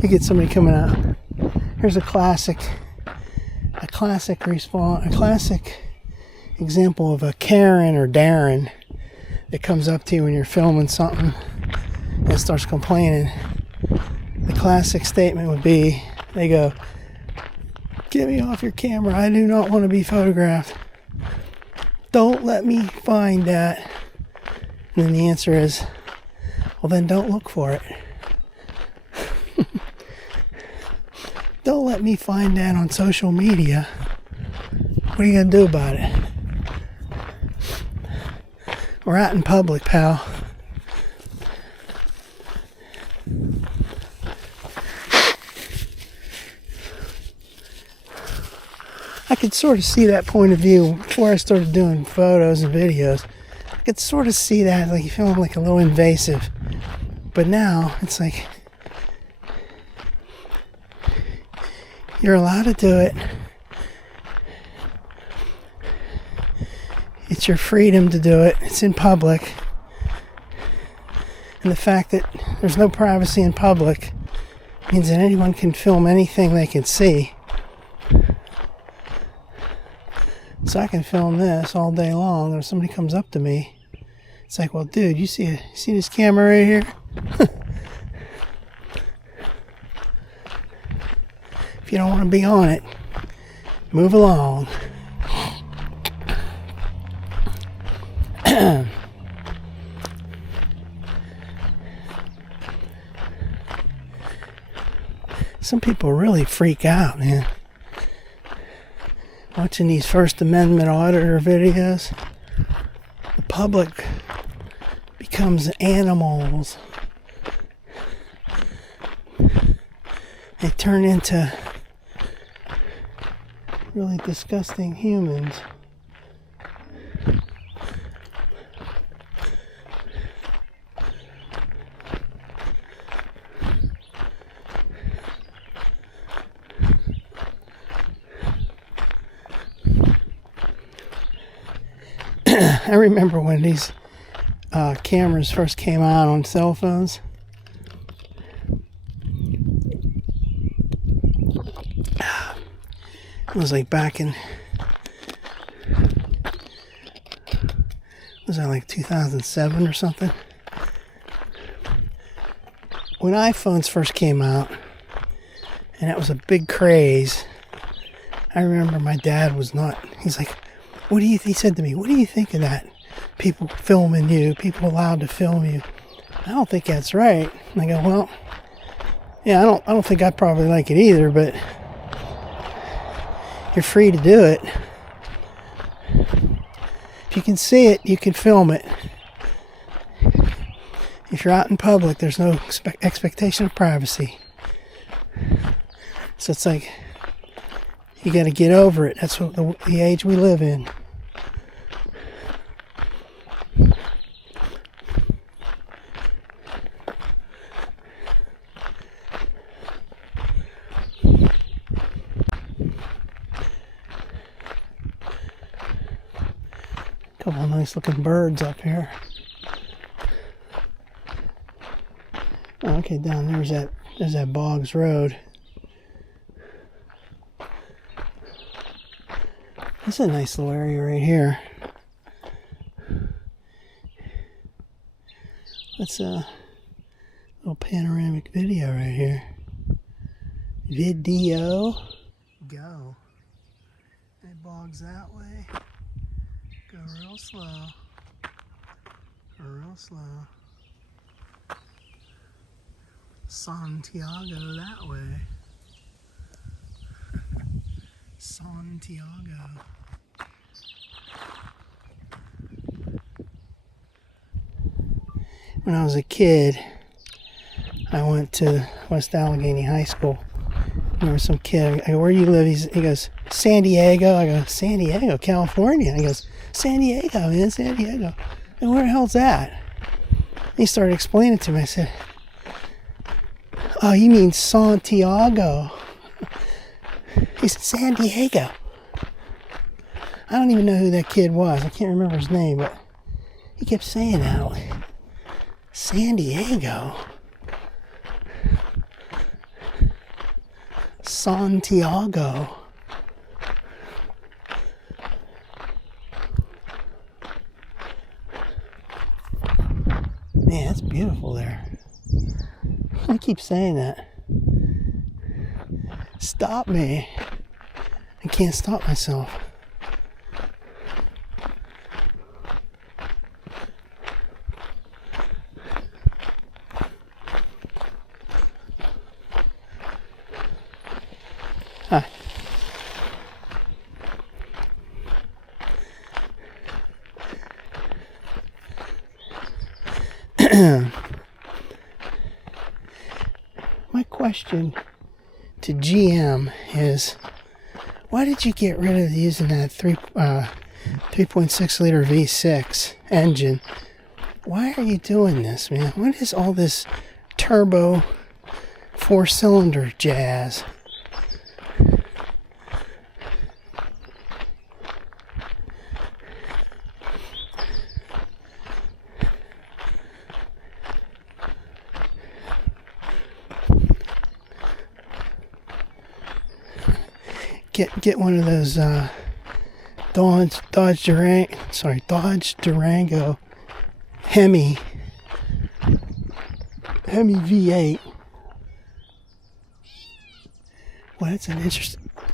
You get somebody coming out. Here's a classic example of a Karen or Darren that comes up to you when you're filming something and starts complaining. The classic statement would be, they go, "Get me off your camera, I do not want to be photographed. Don't let me find that." And then the answer is, well then don't look for it. Don't let me find that on social media. What are you going to do about it? We're out in public, pal. I could sort of see that point of view before I started doing photos and videos. I could sort of see that, like you feel like a little invasive. But now, it's like, you're allowed to do it. It's your freedom to do it. It's in public. And the fact that there's no privacy in public means that anyone can film anything they can see. So I can film this all day long, or if somebody comes up to me, it's like, well, dude, you see this camera right here? If you don't want to be on it, move along. Some people really freak out, man. Watching these First Amendment auditor videos, the public becomes animals. They turn into really disgusting humans. I remember when these cameras first came out on cell phones. It was like back in, was that like 2007 or something? When iPhones first came out, and that was a big craze, I remember my dad was not, he's like, he said to me, what do you think of that? People filming you, people allowed to film you. I don't think that's right. And I go, well, yeah, I don't think I'd probably like it either, but you're free to do it. If you can see it, you can film it. If you're out in public, there's no expectation of privacy. So it's like, you got to get over it. That's what the age we live in. Couple of nice looking birds up here. Oh, okay, down there's that Boggs Road. This is a nice little area right here. That's a little panoramic video right here. Video. Go. It bogs that way. Go real slow. Real slow. Santiago that way. Santiago. When I was a kid, I went to West Allegheny High School. There was some kid. I go, where do you live? He goes, San Diego. I go, San Diego, California. He goes, San Diego, man, San Diego. And where the hell's that? He started explaining to me. I said, oh, you mean Santiago? He said, San Diego. I don't even know who that kid was. I can't remember his name, but he kept saying that. San Diego. Santiago. Man, it's beautiful there. I keep saying that. Stop me. I can't stop myself. Hi. My question to GM is, why did you get rid of using that 3.6 liter V6 engine? Why are you doing this, man? What is all this turbo 4-cylinder jazz? Get one of those Dodge Durango Hemi V8. Well, that's an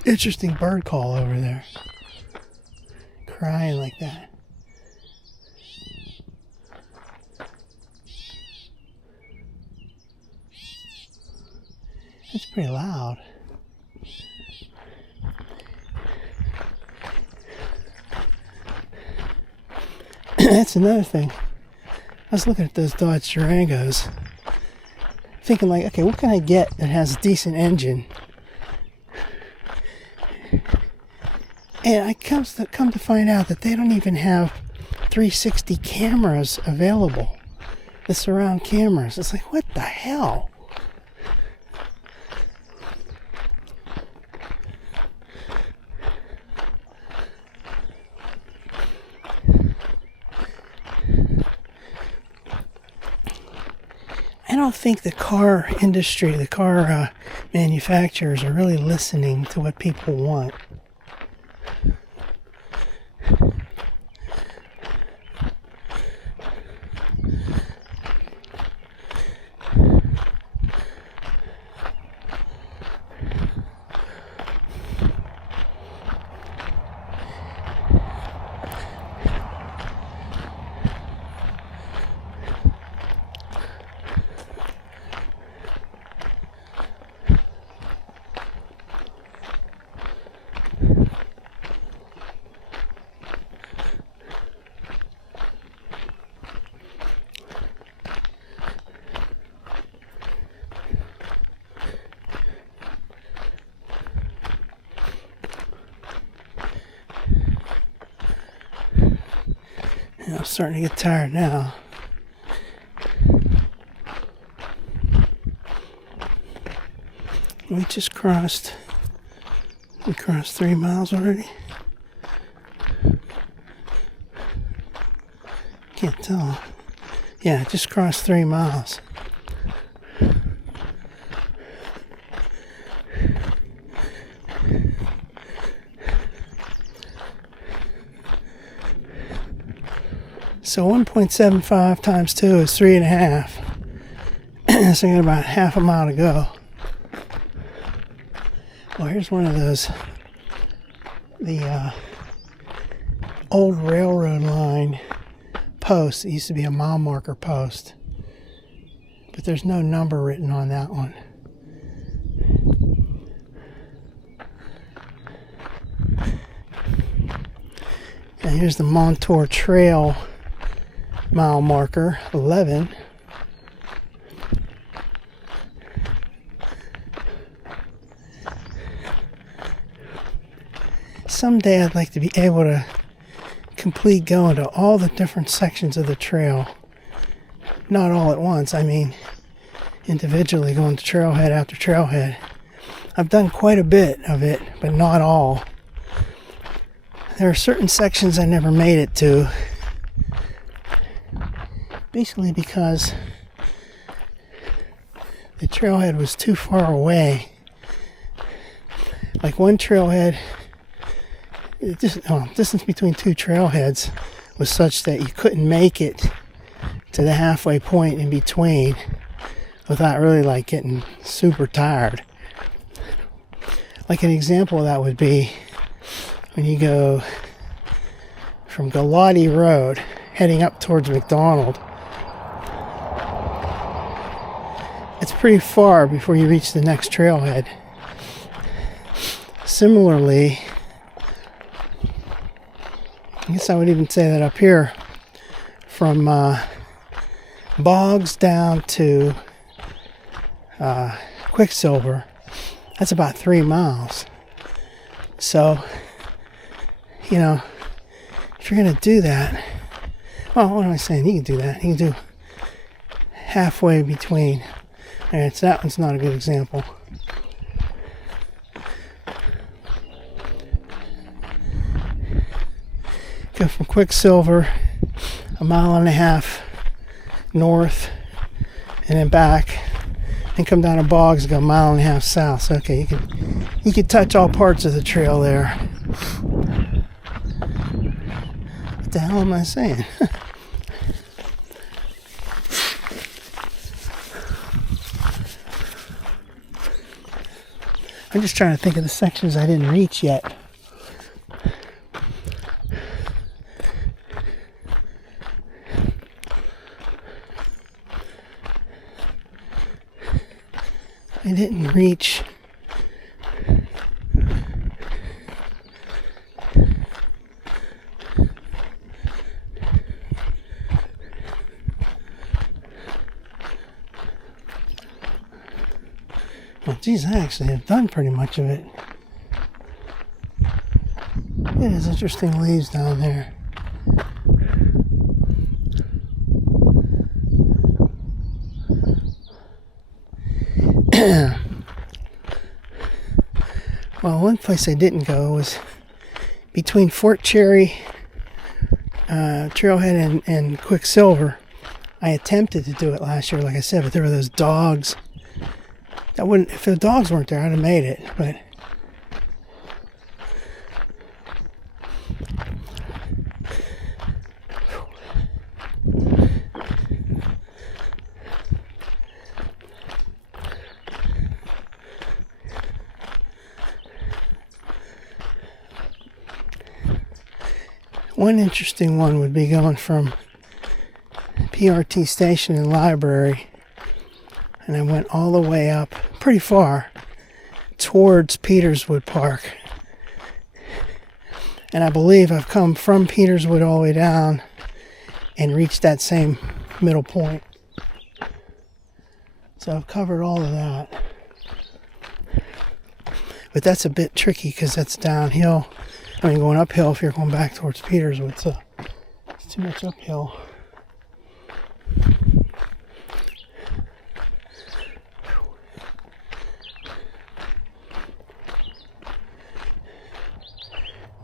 interesting bird call over there, crying like that. That's pretty loud. That's another thing. I was looking at those Dodge Durangos, thinking like, okay, what can I get that has a decent engine? And I come to find out that they don't even have 360 cameras available. The surround cameras. It's like, what the hell? I don't think the car industry, the car manufacturers are really listening to what people want. I'm starting to get tired now. We crossed 3 miles already. Can't tell. Yeah, just crossed 3 miles. So 1.75 times 2 is 3.5. So I got about half a mile to go. Well, here's one of those, the old railroad line posts. It used to be a mile marker post, but there's no number written on that one. And here's the Montour Trail mile marker, 11. Someday I'd like to be able to complete going to all the different sections of the trail. Not all at once, I mean individually, going to trailhead after trailhead. I've done quite a bit of it, but not all. There are certain sections I never made it to, basically because the trailhead was too far away. Like one trailhead, distance between two trailheads was such that you couldn't make it to the halfway point in between without really like getting super tired. Like an example of that would be when you go from Galati Road heading up towards McDonald. It's pretty far before you reach the next trailhead. Similarly, I guess I would even say that up here, from Boggs down to Quicksilver, that's about 3 miles. So, you know, if you're going to do that, well, what am I saying? You can do that. You can do halfway between. Alright, so that one's not a good example. Go from Quicksilver 1.5 miles north and then back and come down to Boggs and go 1.5 miles south. So, okay, you can touch all parts of the trail there. What the hell am I saying? I'm just trying to think of the sections I didn't reach yet. I didn't reach well, geez, I actually have done pretty much of it. It is interesting leaves down there. Well, one place I didn't go was between Fort Cherry Trailhead and Quicksilver. I attempted to do it last year, like I said, but there were those dogs. That wouldn't, if the dogs weren't there, I'd have made it, but one interesting one would be going from PRT Station and Library, and I went all the way up, pretty far, towards Peterswood Park. And I believe I've come from Peterswood all the way down and reached that same middle point. So I've covered all of that. But that's a bit tricky because that's downhill. I mean, going uphill if you're going back towards Peterswood, so it's too much uphill.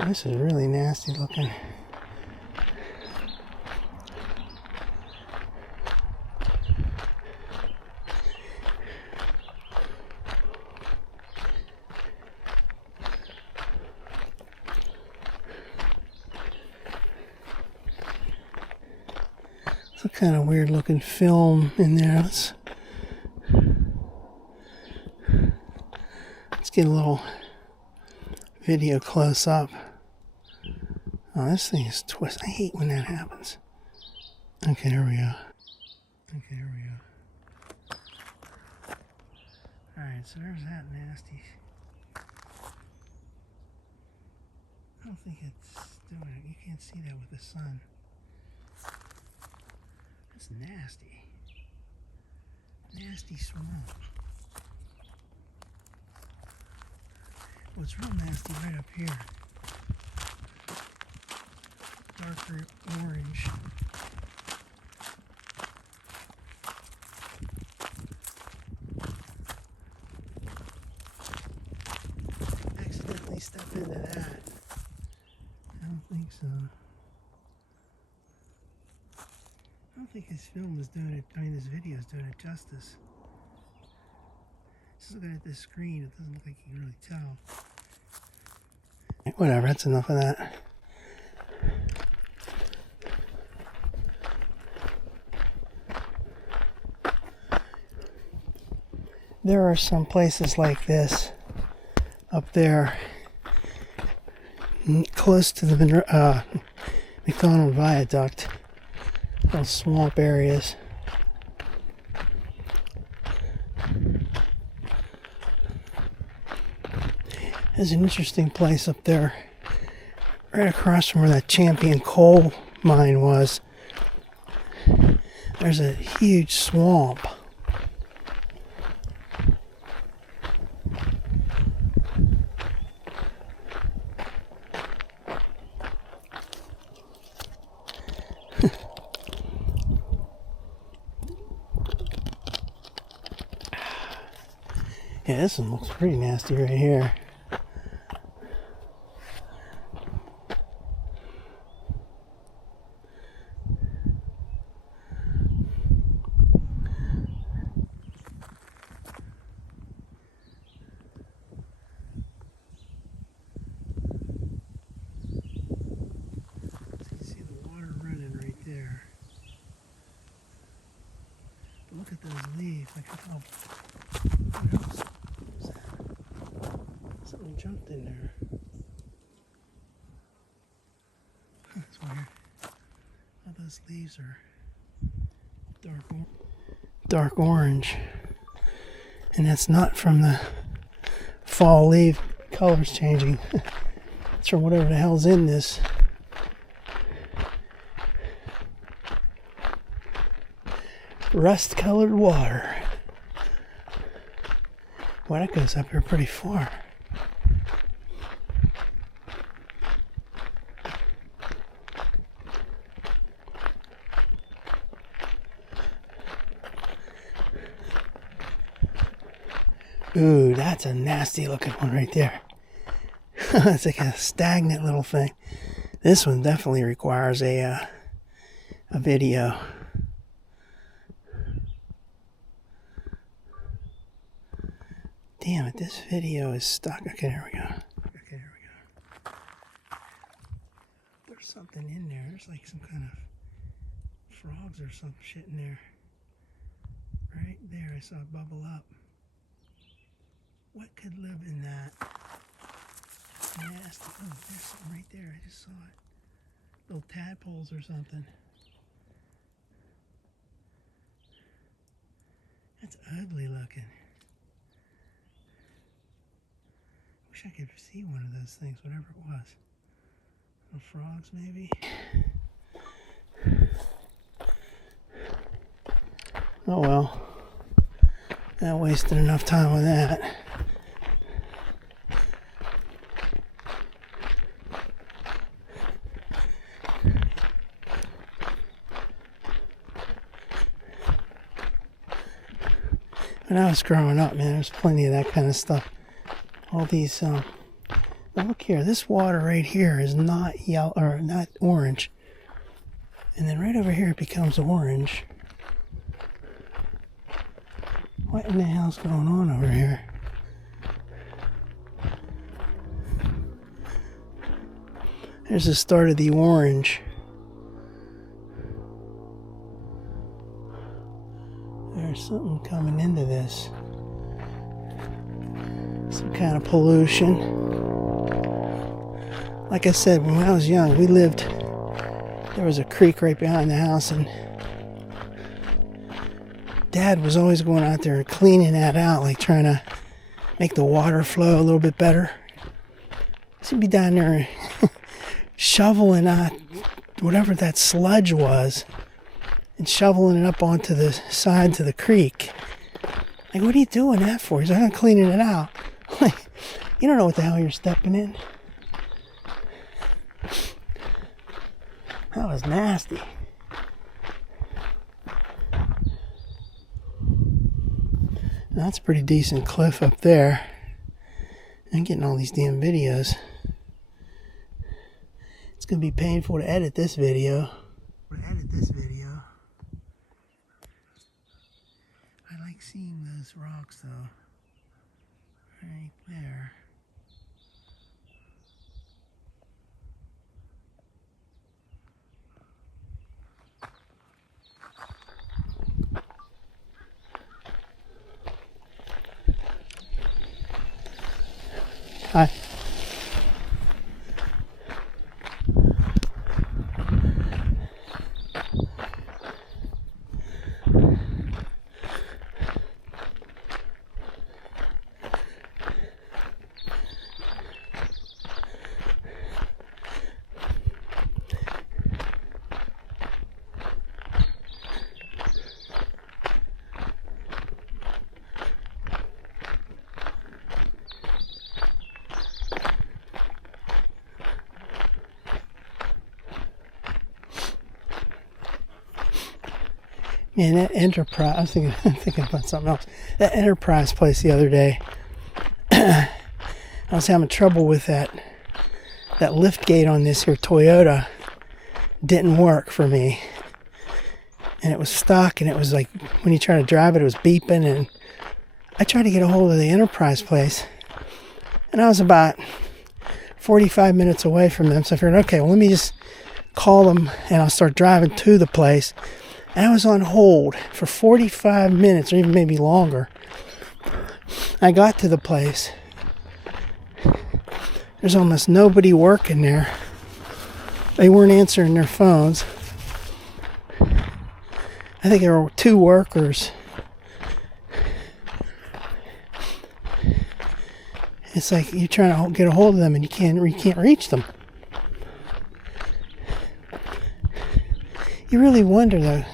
This is really nasty looking. Some kind of weird looking film in there. Let's get a little video close up. Oh, this thing is twisted. I hate when that happens. Okay, here we go. Alright, so there's that nasty. I don't think it's doing it. You can't see that with the sun. That's nasty. Nasty swamp. What's real nasty right up here. Darker orange. Accidentally step into that. I don't think so. I don't think this film is doing it, this video is doing it justice. Just looking at this screen, it doesn't look like you can really tell. Whatever, that's enough of that. There are some places like this up there close to the McDonald Viaduct, those swamp areas. There's an interesting place up there right across from where that Champion coal mine was. There's a huge swamp. Yeah, this one looks pretty nasty right here. Look at those leaves. Like how. What else was that? Something jumped in there. That's weird. All those leaves are dark orange, and that's not from the fall leaf colors changing. It's from whatever the hell's in this. Rust-colored water. Well, that goes up here pretty far. Ooh, that's a nasty looking one right there. It's like a stagnant little thing. This one definitely requires a video. Damn it, this video is stuck. Okay, there we go. There's something in there. There's like some kind of frogs or some shit in there. Right there, I saw it bubble up. What could live in that? Nasty. Oh, there's something right there. I just saw it. Little tadpoles or something. That's ugly looking. Wish I could see one of those things, whatever it was. Little frogs, maybe. Oh well. I wasted enough time on that. When I was growing up, man, there's plenty of that kind of stuff. All these, now look here, this water right here is not yellow, or not orange. And then right over here it becomes orange. What in the hell's going on over here? There's the start of the orange. something coming into this. Some kind of pollution. Like I said, when I was young, there was a creek right behind the house, and Dad was always going out there and cleaning that out, like trying to make the water flow a little bit better. He'd be down there shoveling out whatever that sludge was and shoveling it up onto the sides of the creek. Like, what are you doing that for? He's like, I'm cleaning it out. Like, you don't know what the hell you're stepping in. That was nasty. That's a pretty decent cliff up there. I'm getting all these damn videos. It's going to be painful to edit this video. I like seeing those rocks though. Right there. Hi. Man, that Enterprise, I'm thinking about something else. That Enterprise place the other day, I was having trouble with that lift gate on this here Toyota. Didn't work for me. And it was stuck, and it was like, when you try to drive it, it was beeping, and I tried to get a hold of the Enterprise place, and I was about 45 minutes away from them, so I figured, okay, well, let me just call them, and I'll start driving to the place. And I was on hold for 45 minutes, or even maybe longer. I got to the place. There's almost nobody working there. They weren't answering their phones. I think there were 2 workers. It's like you're trying to get a hold of them and you can't reach them. You really wonder though,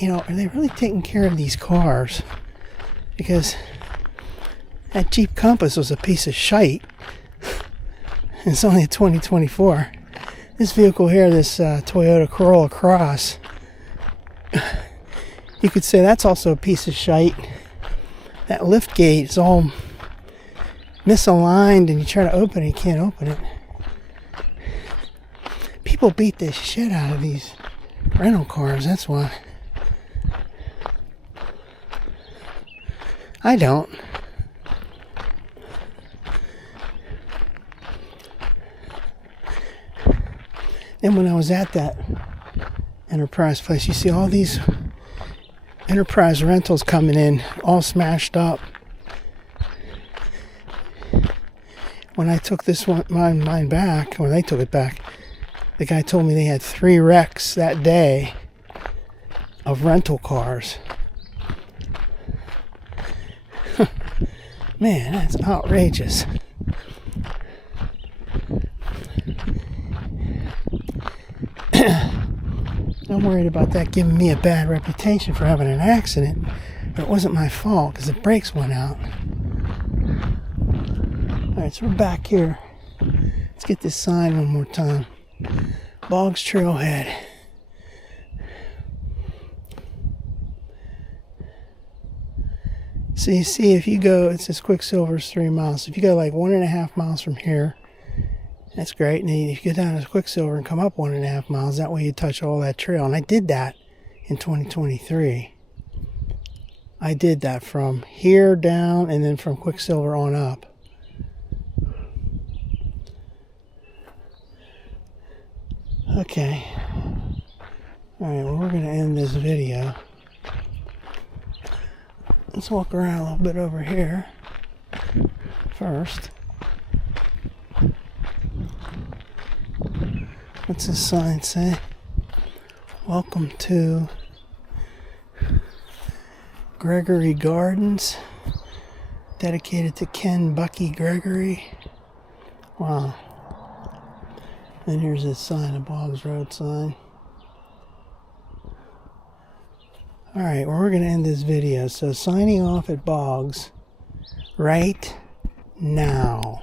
are they really taking care of these cars? Because that Jeep Compass was a piece of shite. It's only a 2024. This vehicle here, this Toyota Corolla Cross, you could say that's also a piece of shite. That lift gate is all misaligned, and you try to open it, you can't open it. People beat the shit out of these rental cars, that's why. I don't. And when I was at that Enterprise place, you see all these Enterprise rentals coming in, all smashed up. When I took mine back, when they took it back, the guy told me they had 3 wrecks that day of rental cars. Man, that's outrageous. I'm worried about that giving me a bad reputation for having an accident, but it wasn't my fault because the brakes went out. Alright, so we're back here. Let's get this sign one more time. Boggs Trailhead. So you see, if you go, it says Quicksilver's 3 miles. If you go like 1.5 miles from here, that's great. And then if you go down to Quicksilver and come up 1.5 miles, that way you touch all that trail. And I did that in 2023. I did that from here down and then from Quicksilver on up. Okay. Alright, well, we're going to end this video. Let's walk around a little bit over here first. What's this sign say? Welcome to Gregory Gardens, dedicated to Ken Bucky Gregory. Wow. And here's this sign, a Boggs Road sign. Alright, well, we're going to end this video. So signing off at Boggs right now.